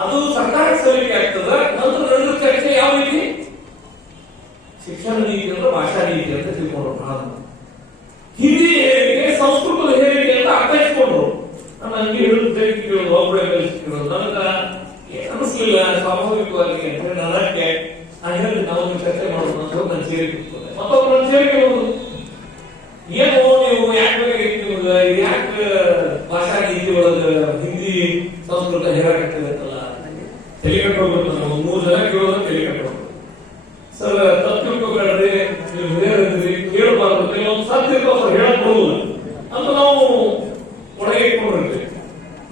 ಅದು ಸರ್ಕಾರಕ್ಕೆ ಸಲ್ಲಿಕೆ ಆಗ್ತದ. ನಂತರ ನಡೆದ ಚರ್ಚೆ ಯಾವ ರೀತಿ ಶಿಕ್ಷಣ ನೀತಿ ಅಂದ್ರೆ ಭಾಷಾ ನೀತಿ ಅಂತ ತಿಳ್ಕೊಂಡ್ರು. ಹಿಂದಿ ಹೇಳಿಕೆ ಸಂಸ್ಕೃತದ ಹೇಳಿಕೆ ಅಂತ ಅರ್ಥೈಸ್ಕೊಂಡ್ರು. ನನಗೆ ಹೇಳುದು ಒಬ್ಬರೇ ಕಲಿಸ್ತಿರೋದು ನನಗ ಅನಿಸ್ಲಿಲ್ಲ ಸ್ವಾಭಾವಿಕವಾಗಿ ಅಂತ ನನಗೆ ಹೇಳಿ ನಾವು ಚರ್ಚೆ ಮಾಡೋದು ಅಂತ ನನ್ನ ಸೇರಿಕೆ ಮತ್ತೊಬ್ಬ ನನ್ನ ಸೇರಿಕೆ ಹೋಗುದು ಏನು ನೀವು ಯಾಕೆ ಯಾಕೆ ಭಾಷಾ ನೀತಿ ಒಳಗ ಹಿಂದಿ ಸಂಸ್ಕೃತ ಹೇಳಕತ್ತಿರತ್ತಲ್ಲ ತೆಲಿಕಟ್ಟು ಹೋಗ್ಬಿಟ್ಟು ನಾವು 3 ಜನ ಕೇಳೋದ ತೆಲಿಕಟ್ಟು ಹೋಗ್ಬೋದು ಸರ್. ತಪ್ಪಿಬೇಡ್ರಿ, ನೀವು ಹಿರಿಯರಿದ್ರಿ, ಕೇಳಬಾರ್ದು, ಕೆಲವೊಂದು ಸತ್ತಿರ್ತಾವ ಸರ್, ಹೇಳಕ್ ಬರುವುದಿಲ್ಲ ಅಂತ ನಾವು ಒಳಗೆ ಇಟ್ಕೊಂಡಿರ್ತೀವಿ.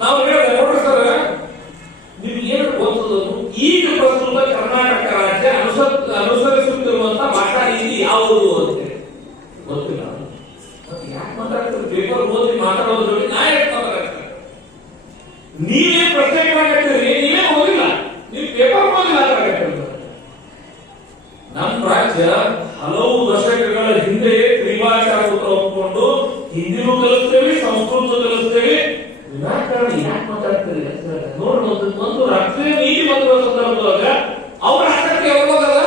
ನಾವು ಹೇಳಿದ್ರೆ ನೋಡ್ರಿ ಸರ್, ನಿಮ್ಗೆ ಏನು ಗೊತ್ತದನ್ನು ಈಗ ಪ್ರಸ್ತುತ ಕರ್ನಾಟಕ ರಾಜ್ಯ ಅನುಸರಿಸುತ್ತಿರುವಂತ ಭಾಷಾ ನೀತಿ ಯಾವುದು ಅಂತ ಗೊತ್ತಿಲ್ಲ. ಯಾಕೆ ಮಾತಾಡ್ತಾರೆ? ಪೇಪರ್ ಓದಿ ಮಾತಾಡೋದ್ರ ಜೊತೆ ನಾ ಯಾಕೆ ಮಾತಾಡ್ತಾರೆ? ನೀವೇ ಪ್ರಶ್ನೆ ಮಾಡಾಕತ್ತೀರಿ, ನೀವೇ ಓದಿಲ್ಲ, ನೀವು ಪೇಪರ್ ಓದಿ ಮಾತಾಡಕತ್ತೀರಿ. ನಮ್ಮ ರಾಜ್ಯ ಹಲವು ದಶಕಗಳ ಹಿಂದೆ ತ್ರಿಭಾಷಾ ಸೂತ್ರ ಒಪ್ಪಿಕೊಂಡು ಹಿಂದಿನೂ ಕಲಿಸ್ತೇವೆ, ಸಂಸ್ಕೃತ ಕಲಿಸ್ತೇವೆ. ವಿನಾಕಾರಣ ಯಾಕೆ ಮಾತಾಡ್ತೀರಿ? ನೋಡ್ರಿ, ಒಂದು ರಾಷ್ಟ್ರೀಯ ನೀತಿ ಬಂದಿರೋ ಸಂದರ್ಭದೊಳಗ ಅವ್ರ ಆಸಕ್ತಿ ಯಾವಾಗಲ್ಲ,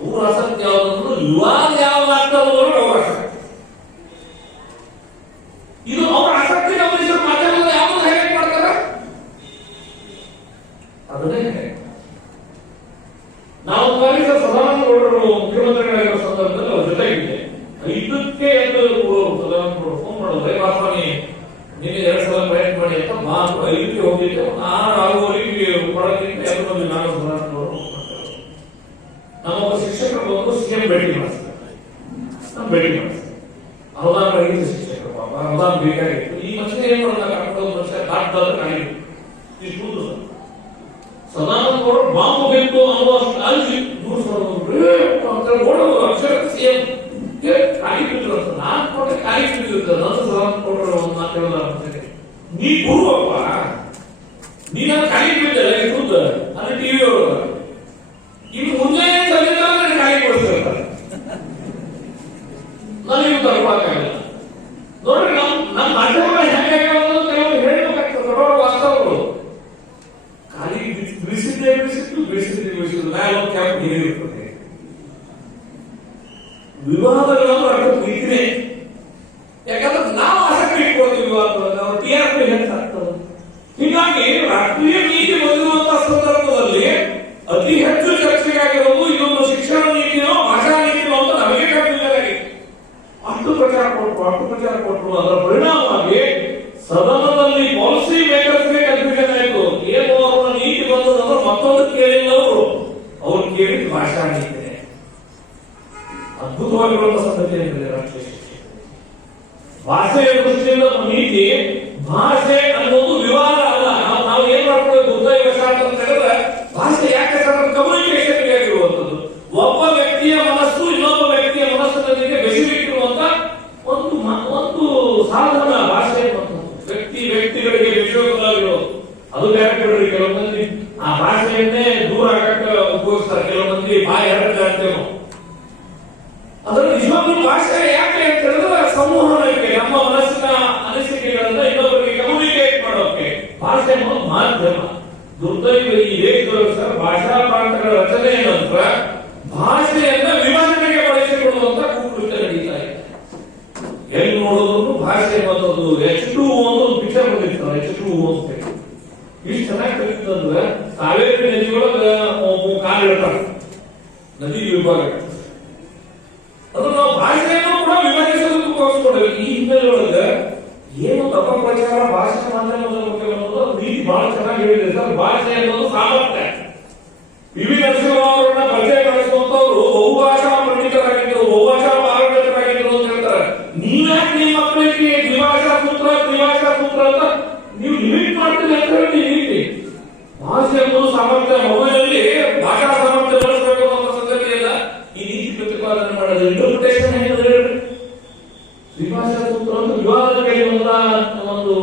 ಅವ್ರ ಆಸಕ್ತಿ ಯಾವ್ದಂದ್ರು ವಿವಾದ ಯಾವ್ದಾಗ್ತದೋ ಅವ್ರ ಆಸಕ್ತಿ. ಇದು ಅವ್ರ ಆಸಕ್ತಿ ಗಮನಿಸಿದ ಮಾಧ್ಯಮದ ಯಾವ್ದು ಹೈಲೈಟ್ ಮಾಡ್ತಾರ ಅದನ್ನೇ. ನಾವು ಸದಾನಂದ ಗೌಡರು ಮುಖ್ಯಮಂತ್ರಿಗಳಾಗಿರೋ ಸಂದರ್ಭದಲ್ಲಿ ಅವ್ರ ಜೊತೆಗಿದೆ. ಇದಕ್ಕೆ ಸದಾನಂದ ಗೌಡರು ಫೋನ್ ಮಾಡೋದ್ರೆ ಬಾಸ್ವಾಮಿ ನಿನ್ನೆ 2 ಸಲ ಪ್ರಯತ್ನ ಮಾಡಿ ಅಂತ ಮಾತು 5ಕ್ಕೆ ಹೋಗಿದ್ದೆ. 6 ಆಗುವವರೆಗೆ ಕೊಡೋದ್ರಿಂದ ಎಲ್ಲರೂ ನಾನು ಸದಾನಂದ ಗೌಡರು ನಮ್ಮೊಬ್ಬ ಶಿಕ್ಷಕರು ಬಂದು CM ಭೇಟಿ ಮಾಡಿಸ್ತಾರೆ. ನಾನು ಭೇಟಿ ಮಾಡಿಸ್ತಾರೆ. ಅನುದಾನ ರಹಿತ ಶಿಕ್ಷಕರು, ಪಾಪ ಅನುದಾನ ಬೇಕಾಗಿತ್ತು. ಈ ಮನುಷ್ಯ ಏನ್ ಮಾಡೋದ ಕರ್ಕೊಂಡು ಮನುಷ್ಯ ಕಾಡ್ತಾದ್ರೆ ಕಾಣಿದ್ರು ಇಷ್ಟು ಸದಾನಂದ ಗೌಡರು ಬಾಂಬು ಬೇಕು ಅನ್ನುವಷ್ಟು ಅಲ್ಲಿ ಓಡೋದು ಅಕ್ಷರ CM ಖಾಲಿ ಬಿದ್ರು ಅಂತ ನಾನು ಕೊಟ್ಟೆ ಖಾಲಿ ಬಿದ್ದಿರ್ತದೆ. ನನ್ನ ಸದಾನಂದ ಗೌಡರು ಒಂದು ಮಾತು ಹೇಳೋದ, ನೀ ಗುರುವಪ್ಪ, ನೀ ನನ್ನ ಖಾಲಿ ಬಿದ್ದಲ್ಲ ಕೂತ ಅದು ಟಿವಿ ಒಳಗ ಇನ್ನು ಮುಂಜಾನೆ ಸಂಜೆ ಖಾಲಿ ಕೊಡಿಸ್ತಿರ್ತಾರೆ. ನನಗೆ ತರಬೇಕಾಗಿಲ್ಲ. ನೋಡ್ರಿ, ನಮ್ಮ ಮಾಧ್ಯಮಗಳು ಹೆಂಗೆ ಕೆಲವರು ಹೇಳಬೇಕಾಗ್ತದೆ ವಾಸ್ತವಗಳು. ಖಾಲಿ ಬಿಡಿಸಿದ್ದು ಮ್ಯಾಲ ಕ್ಯಾಂಪ್ ನೀರಿರ್ತದೆ. ವಿವಾದಗಳನ್ನು ಅರ್ಥ ಪ್ರೀತಿನೇ. ಯಾಕಂದ್ರೆ ನಾವು ಆಸಕ್ತಿ ಇಟ್ಕೊಳ್ತೀವಿ ವಿವಾದಗಳನ್ನು, ಅವ್ರ TRP ಹೆಚ್ಚಾಗ್ತದೆ. ಹೀಗಾಗಿ ರಾಷ್ಟ್ರೀಯ ನೀತಿ ಬಂದಿರುವಂತಹ ಸಂದರ್ಭದಲ್ಲಿ ಅತಿ ಹೆಚ್ಚು ಚರ್ಚೆಗಾಗಿರೋದು ಇದೊಂದು ಶಿಕ್ಷಣ ನೀತಿಯೋ ಭಾಷಾ ನೀತಿಯೋ ಅಂತ ನಮಗೆ ಕನ್ಫ್ಯೂಷನ್. ಅಷ್ಟು ಪ್ರಚಾರ ಕೊಟ್ಟರು ಅದರ ಪರಿಣಾಮವಾಗಿ ಸದನದಲ್ಲಿ ಪಾಲಿಸಿ ಮೇಕರ್ಸ್ಗೆ ಕನ್ಫ್ಯೂಷನ್ ಆಯಿತು. ಏನು ಅವರ ನೀತಿ ಬಂದದಂದ್ರೆ ಮತ್ತೊಂದು ಕೇಳಿಲ್ಲ, ಅವ್ರು ಕೇಳಿದ ಭಾಷಾ ನೀತಿ. ಅದ್ಭುತವಾಗಿರುವಂತಹ ಸಂಗತಿ ಏನಿದೆ ರಾಷ್ಟ್ರೀಯ ಶಿಕ್ಷಣ ಭಾಷೆಯ ದೃಷ್ಟಿಯಿಂದ ನೀತಿ. ಭಾಷೆ ಅನ್ನೋದು ವಿವಾದ ಅಲ್ಲ. ನಾವು ಏನ್ ಮಾಡ್ಕೊಳ್ಳೋದು ಉದಯವಶಾತ್ ಅಂತ ಹೇಳಿದ್ರೆ ಭಾಷೆ ಯಾಕೆ ಕಮ್ಯುನಿಕೇಶನ್ ಆಗಿರುವಂತದ್ದು. ಒಬ್ಬ ವ್ಯಕ್ತಿಯ ಮನಸ್ಸು ಇನ್ನೊಬ್ಬ ವ್ಯಕ್ತಿಯ ಮನಸ್ಸಿನೊಂದಿಗೆ ಬೆಸೆದಿಟ್ಟಿರುವಂತ ಒಂದು ಸಾಧನ ಭಾಷೆ. ವ್ಯಕ್ತಿಗಳಿಗೆ ಬೆಸೆಯೋದಾಗಿರೋದು ಅದು ಬೇರೆ. ಕೆಲವು ಮಂದಿ ಆ ಭಾಷೆಯನ್ನೇ ದೂರ ಆಗಕ್ಕೆ ಉಪಯೋಗಿಸ್ತಾರೆ. ಕೆಲವು ಮಂದಿ ಬಾಯಿ ಹರಡ್ತೇವೆ. ಅದರ ನಿಜವಾಗ್ಲೂ ಭಾಷೆ ಯಾಕೆ ಅಂತ ಹೇಳಿದ್ರೆ ಸಂವಹನಕ್ಕೆ, ನಮ್ಮ ಮನಸ್ಸಿನ ಅನಿಸಿಕೆಗಳನ್ನ ಇನ್ನೊಬ್ಬರಿಗೆ ಕಮ್ಯುನಿಕೇಟ್ ಮಾಡೋಕೆ ಭಾಷೆ ಅನ್ನೋದು ಮಾಧ್ಯಮ. ದುರ್ದೈವ ಈ ದೇಶದೊಳಗೆ ಸರ್ ಭಾಷಾ ಪ್ರಾಂತಗಳ ರಚನೆ ನಂತರ ಭಾಷೆಯನ್ನ ವಿಭಜನೆಗೆ ಬಳಸಿಕೊಳ್ಳುವಂತ ಕೂಟುಕೃತ್ಯ ನಡೀತಾ ಇದೆ. ಎಲ್ಲಿ ನೋಡೋದು ಭಾಷೆ ಅನ್ನೋದು H2O ಒಂದು ಪಿಕ್ಚರ್ ಬಂದಿರ್ತಾರೆ. H2O ಅಂತ ಇಷ್ಟು ಚೆನ್ನಾಗಿ ಕಲಿತಂದ್ರೆ ಕಾವೇರಿ ನದಿಯೊಳಗ ಕಾಲಿಡ್ತಾರೆ ನದಿ ವಿಭಾಗ. ಅದು ನಾವು ಭಾಷೆಯನ್ನು ಕೂಡ ವಿಭಜಿಸಲು ತೋರಿಸ್ಕೊಂಡೇವೆ. ಈ ಹಿನ್ನೆಲೆ ಒಳಗೆ ಏನು ಅಪಪ್ರಚಾರ ಭಾಷಾ ಮಾಧ್ಯಮದ ಬಗ್ಗೆ ಅನ್ನೋದು ನೀತಿ ಬಹಳ ಚೆನ್ನಾಗಿ ಹೇಳಿದೆ ಸರ್. ಭಾಷೆ ಅನ್ನೋದು ಸಾಮರ್ಥ್ಯ. ವಿ ನರಸಿಂಹ ಅವರನ್ನ ಪರಿಚಯಗೊಳಿಸುವಂತವ್ರು ಬಹುಭಾಷಾ ಪಂಡಿತರಾಗಿದ್ದರು, ಬಹುಭಾಷಾ ಪಾರಂಗತರಾಗಿದ್ದರು ಅಂತ ಹೇಳ್ತಾರೆ. ನೀವ್ಯಾಕೆ ನಿಮ್ಮ ಮಕ್ಕಳಿಗೆ ದ್ವಿಭಾಷಾ ಸೂತ್ರ ಅಂತ ನೀವು ಲಿಮಿಟ್ ಮಾಡ್ತೀವಿ ಅಂತ ಹೇಳಿ ನೀತಿ. ಭಾಷೆ ಅನ್ನೋದು ಸಾಮರ್ಥ್ಯ. ಮಗುವಿನಲ್ಲಿ ಭಾಷಾ ಸಾಮರ್ಥ್ಯ ಬೆಳೆಸಬೇಕು ಅನ್ನೋ ಸಂಗತಿ ಎಲ್ಲ ಈ ನೀತಿ ಪ್ರತಿಪಾದನೆ ಮಾಡೋದು. ಇಂಟರ್ಪ್ರಿಟೇಷನ್ ಏನಿದೆ ದ್ವಿಭಾಷಾ ಸೂತ್ರ ಅಂತ ವಿವಾದದ ಕೇಳುವಂತ ಒಂದು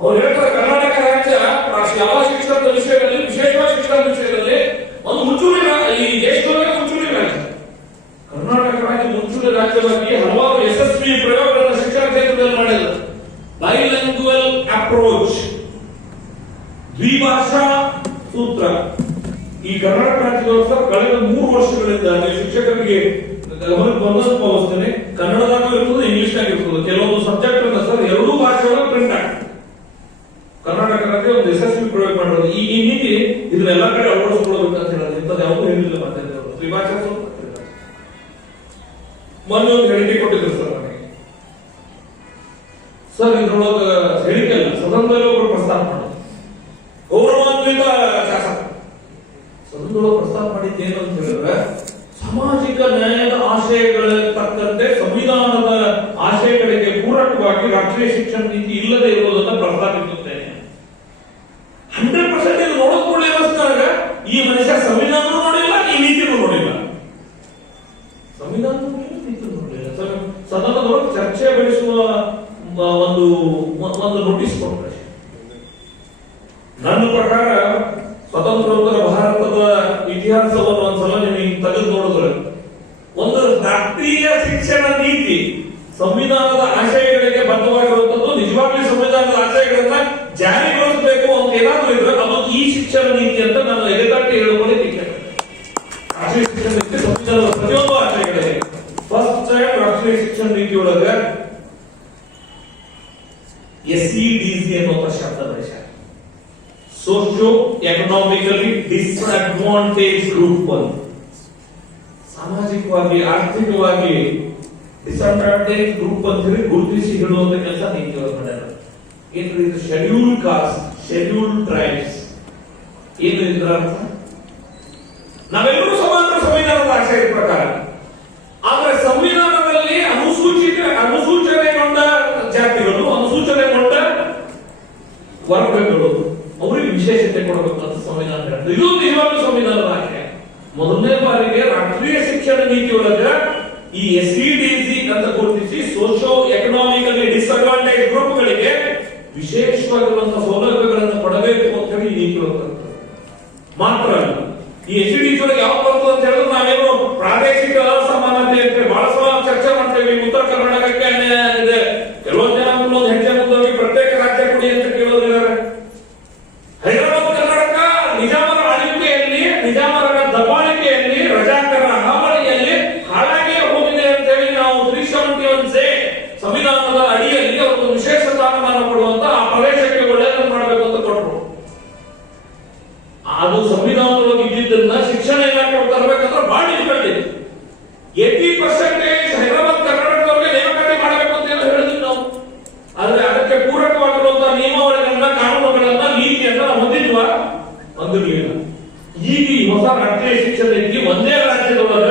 ಅವ್ರು ಹೇಳ್ತಾರೆ ಕರ್ನಾಟಕ ರಾಜ್ಯ ಶಾಲಾ ಶಿಕ್ಷಣದ ವಿಷಯದಲ್ಲಿ, ವಿಶೇಷವಾಗಿ ಶಿಕ್ಷಣದ ವಿಷಯದಲ್ಲಿ ಒಂದು ಮುಂಚೂಣಿ ಈ ದೇಶದೊಳಗೆ ಮುಂಚೂಣಿ ರಾಜ್ಯ. ಕರ್ನಾಟಕ ರಾಜ್ಯ ಮುಂಚೂಣಿ ರಾಜ್ಯವಾಗಿ ಹಲವಾರು ಯಶಸ್ವಿ ಪ್ರಯೋಗಗಳನ್ನು ಶಿಕ್ಷಣ ಕ್ಷೇತ್ರದಲ್ಲಿ ಮಾಡಿಲ್ಲ. ಬೈಲಿಂಗ್ವಲ್ ಅಪ್ರೋಚ್, ದ್ವಿಭಾಷಾ ಸೂತ್ರ. ಈ ಕರ್ನಾಟಕ ರಾಜ್ಯದೊಳಗೆ ಕಳೆದ 3 ವರ್ಷಗಳಿಂದ ಶಿಕ್ಷಕರಿಗೆ ಗಮನಕ್ಕೆ ಬಂದಷ್ಟು ಭಾವಿಸ್ತೇನೆ. ಕನ್ನಡದಾಗೂ ಇರ್ತದೆ, ಇಂಗ್ಲಿಷ್ನಾಗ ಇರ್ತದೆ. ಕೆಲವೊಂದು ಸಬ್ಜೆಕ್ಟ್ ಅನ್ನ ಸರ್ ಎರಡೂ ಭಾಷೆಗಳ ಪ್ರಿಂಟ್ ಆಗ್ತದೆ. ಕರ್ನಾಟಕ ರಾಜ್ಯ ಒಂದು ಯಶಸ್ವಿ ಪ್ರಯೋಗ ಮಾಡೋದು. ಈ ನೀತಿ ಇದನ್ನೆಲ್ಲ ಕಡೆ ಅಳವಡಿಸ್ಕೊಳ್ಳೋದು ಅಂತ ಹೇಳೋದು. ಇಂಥದ್ದು ಯಾವುದೂ ಹೇಳಿಲ್ಲ ಮಾತಾಡಿದ್ರು. ತ್ರಿಭಾಷಾ ಮೊನ್ನೆ ಒಂದು ಹೇಳಿಕೆ ಕೊಟ್ಟಿದ್ರು ಸರ್ ನನಗೆ. ಸರ್ ಇದ್ರೊಳಗ ಹೇಳಿಕೆ ಅಲ್ಲ, ಸದನದಲ್ಲಿ ಒಬ್ಬರು ಪ್ರಸ್ತಾಪ ಮಾಡೋದು ಗೌರವಾನ್ವಿತ ಶಾಸಕ ಸದನದೊಳಗೆ ಪ್ರಸ್ತಾಪ ಮಾಡಿದ್ದೇನು ಅಂತ ಹೇಳಿದ್ರೆ, ಸಾಮಾಜಿಕ ನ್ಯಾಯದ ಆಶಯಗಳ ತಕ್ಕಂತೆ ಸಂವಿಧಾನದ ಆಶಯಗಳಿಗೆ ಪೂರಕವಾಗಿ ರಾಷ್ಟ್ರೀಯ ಶಿಕ್ಷಣ ನೀತಿ ಇಲ್ಲದೆ ಇರುವುದನ್ನು ಪ್ರಸ್ತಾಪಿಸುತ್ತೇನೆ. 100% ಇದು ನೋಡಿಕೊಳ್ಳಿ ಅವಸ್ಥಾಗ ಈ ಮನುಷ್ಯ ಸಂವಿಧಾನ ನೋಡಿಲ್ಲ, ಈ ನೀತಿನೂ ನೋಡಿಲ್ಲ. ಸಂವಿಧಾನ ನೀತಿ ನೋಡಿಲ್ಲ. ಸದನದೊಳಗೆ ಚರ್ಚೆ ಬೆಳೆಸುವ ಒಂದು ನೋಟಿಸ್ ಕೊಟ್ಟರೆ ನನ್ನ ಪ್ರಕಾರ ಸ್ವತಂತ್ರೋತ್ತರ ಭಾರತದ ಇತಿಹಾಸವನ್ನು ಒಂದ್ಸಲ ನೀವು ತೆಗೆದು ನೋಡಿದ್ರೆ ಒಂದು ರಾಷ್ಟ್ರೀಯ ಶಿಕ್ಷಣ ನೀತಿ ಸಂವಿಧಾನದ ಆಶಯಗಳಿಗೆ ಬದ್ಧವಾಗಿರುವಂತದ್ದು. ನಿಜವಾಗ್ಲೂ ಸಂವಿಧಾನದ ಆಶಯಗಳನ್ನ ಜಾರಿಗೊಳಿಸಬೇಕು ಅಂತ ಏನಾದ್ರೂ ಇದ್ರೆ ಅದು ಈ ಶಿಕ್ಷಣ ನೀತಿ ಅಂತ ನಾನು ಎದೆತಟ್ಟಿ ಹೇಳುವುದಕ್ಕೆ ರಾಷ್ಟ್ರೀಯ ಶಿಕ್ಷಣ ನೀತಿ ಸಂವಿಧಾನದ ಪ್ರತಿಯೊಂದು ಆಶಯಗಳಿಗೆ ಫಸ್ಟ್ ಟೈಮ್ ರಾಷ್ಟ್ರೀಯ ಶಿಕ್ಷಣ ನೀತಿಯೊಳಗ SEDC ಅನ್ನುವಂತ ಶಬ್ದ ಬಳಸ್ಯಾರ. ಸೋಶಿಯೋ ಎಕನಾಮಿಕಲಿ ಡಿಸ್ಅಡ್ವಾಂಟೇಜ್ ಗ್ರೂಪ್ 1, ಸಾಮಾಜಿಕವಾಗಿ ಆರ್ಥಿಕವಾಗಿ ಡಿಸ್ಅಡ್ವಾಂಟೇಜ್ ಗ್ರೂಪ್ ಅಂತ ಹೇಳಿ ಗುರುತಿಸಿ ಹೇಳುವಂತ ಕೆಲಸ ನೀತಿಯೊಳಗೆ ಮಾಡ್ಯಾರ. ಏನ್ರಿ ಇದು? Scheduled cost, scheduled tribes. ಏನು ಇದರ ಅರ್ಥ? ನಾವೆಲ್ಲರೂ ಸಮಾನ ಸಂವಿಧಾನದ ಆಶಯದ ಪ್ರಕಾರ. ಆದ್ರೆ ಸಂವಿಧಾನದಲ್ಲಿ ಅನುಸೂಚನೆಗೊಂಡ ಜಾತಿಗಳು, ಅನುಸೂಚನೆಗೊಂಡ ವರ್ಗಗಳು ಅವರಿಗೆ ವಿಶೇಷತೆ ಕೊಡಬೇಕು ಅಂತ ಸಂವಿಧಾನ ಹೇಳ್ತದೆ. ಇದು ನಿಜವಾಗ್ಲೂ ಸಂವಿಧಾನದ ಆಶಯ. ಮೊದಲನೇ ಬಾರಿಗೆ ರಾಷ್ಟ್ರೀಯ ಶಿಕ್ಷಣ ನೀತಿಯೊಳಗ ಈ SEDC ಅಂತ ಗುರುತಿಸಿ ಸೋಶಿಯೋ ಎಕನಾಮಿಕಲಿ ಡಿಸ್ಅಡ್ವಾಂಟೇಜ್ ಗ್ರೂಪ್ಗಳಿಗೆ ವಿಶೇಷವಾಗಿರುವಂತಹ ಸೌಲಭ್ಯಗಳನ್ನು ಕೊಡಬೇಕು ಅಂತ ಹೇಳಿ ಈ ನೀತಿ ಮಾತ್ರ ಅಲ್ಲ. ಈ SEDC ಒಳಗೆ ಯಾವ ಬರ್ತದೆ ಅಂತ ಹೇಳಿದ್ರೆ ನಾವೇನು ಪ್ರಾದೇಶಿಕ ಅಸಮಾನತೆ ಅಂತ ಬಹಳ ಸಲ ಚರ್ಚೆ ಮಾಡ್ತೇವೆ. ಉತ್ತರ ಕರ್ನಾಟಕಕ್ಕೆ ಅನ್ಯಾಯ ಇದೆ, ಕೆಲವೊಂದು ಜನ ಒಂದು ಹೆಜ್ಜೆ ಮುಂದಾಗಿ ಪ್ರತ್ಯೇಕ ರಾಜ್ಯ ಕೊಡಿ ಅಂತ ಕೇಳೋದಿದ್ದಾರೆ. ಹೈದರಾಬಾದ್ ಕರ್ನಾಟಕ ನಿಜಾಮರ ಆಳ್ವಿಕೆಯಲ್ಲಿ, ನಿಜಾಮರ ದಬ್ಬಾಳಿಕೆಯಲ್ಲಿ, ರಜಾಕರ ಹಾವಳಿಯಲ್ಲಿ ಹಾಳಾಗಿ ಹೋಗಿದೆ ಅಂತ ಹೇಳಿ ನಾವು 371 ಸಂವಿಧಾನದ ಅಡಿಯಲ್ಲಿ ಒಂದು ವಿಶೇಷ ಸ್ಥಾನಮಾನ ಕೊಡುವಂತ ಆ ಪ್ರದೇಶಕ್ಕೆ ಒಳ್ಳೆಯದನ್ನು ಮಾಡಬೇಕು ಅಂತ ಕೊಟ್ಟರು. ಅದು ಸಂವಿಧಾನದೊಳಗೆ ಇದ್ದಿದ್ದನ್ನ ಶಿಕ್ಷಣ ಇಲಾಖೆ ತರಬೇಕಂದ್ರೆ ಬಹಳ ಡಿಫಿಕಲ್ಟ್ ಇದೆ. 80% ಹೈದರಾಬಾದ್ ಕರ್ನಾಟಕದವರಿಗೆ ನೇಮಕಾತಿ ಮಾಡಬೇಕು ಅಂತ ಹೇಳಿದ್ವಿ ನಾವು. ಆದ್ರೆ ಅದಕ್ಕೆ ಪೂರಕವಾಗಿರುವಂತಹ ನಿಯಮಾವಳಿಗಳನ್ನ, ಕಾನೂನುಗಳನ್ನ, ನೀತಿಯನ್ನ ಹೊಂದಿದ್ವಾ? ಹೊಂದಿರಲಿಲ್ಲ. ಈಗ ಈ ಹೊಸ ರಾಷ್ಟ್ರೀಯ ಶಿಕ್ಷಣ ನೀತಿ ಒಂದೇ ರಾಜ್ಯದೊಳಗ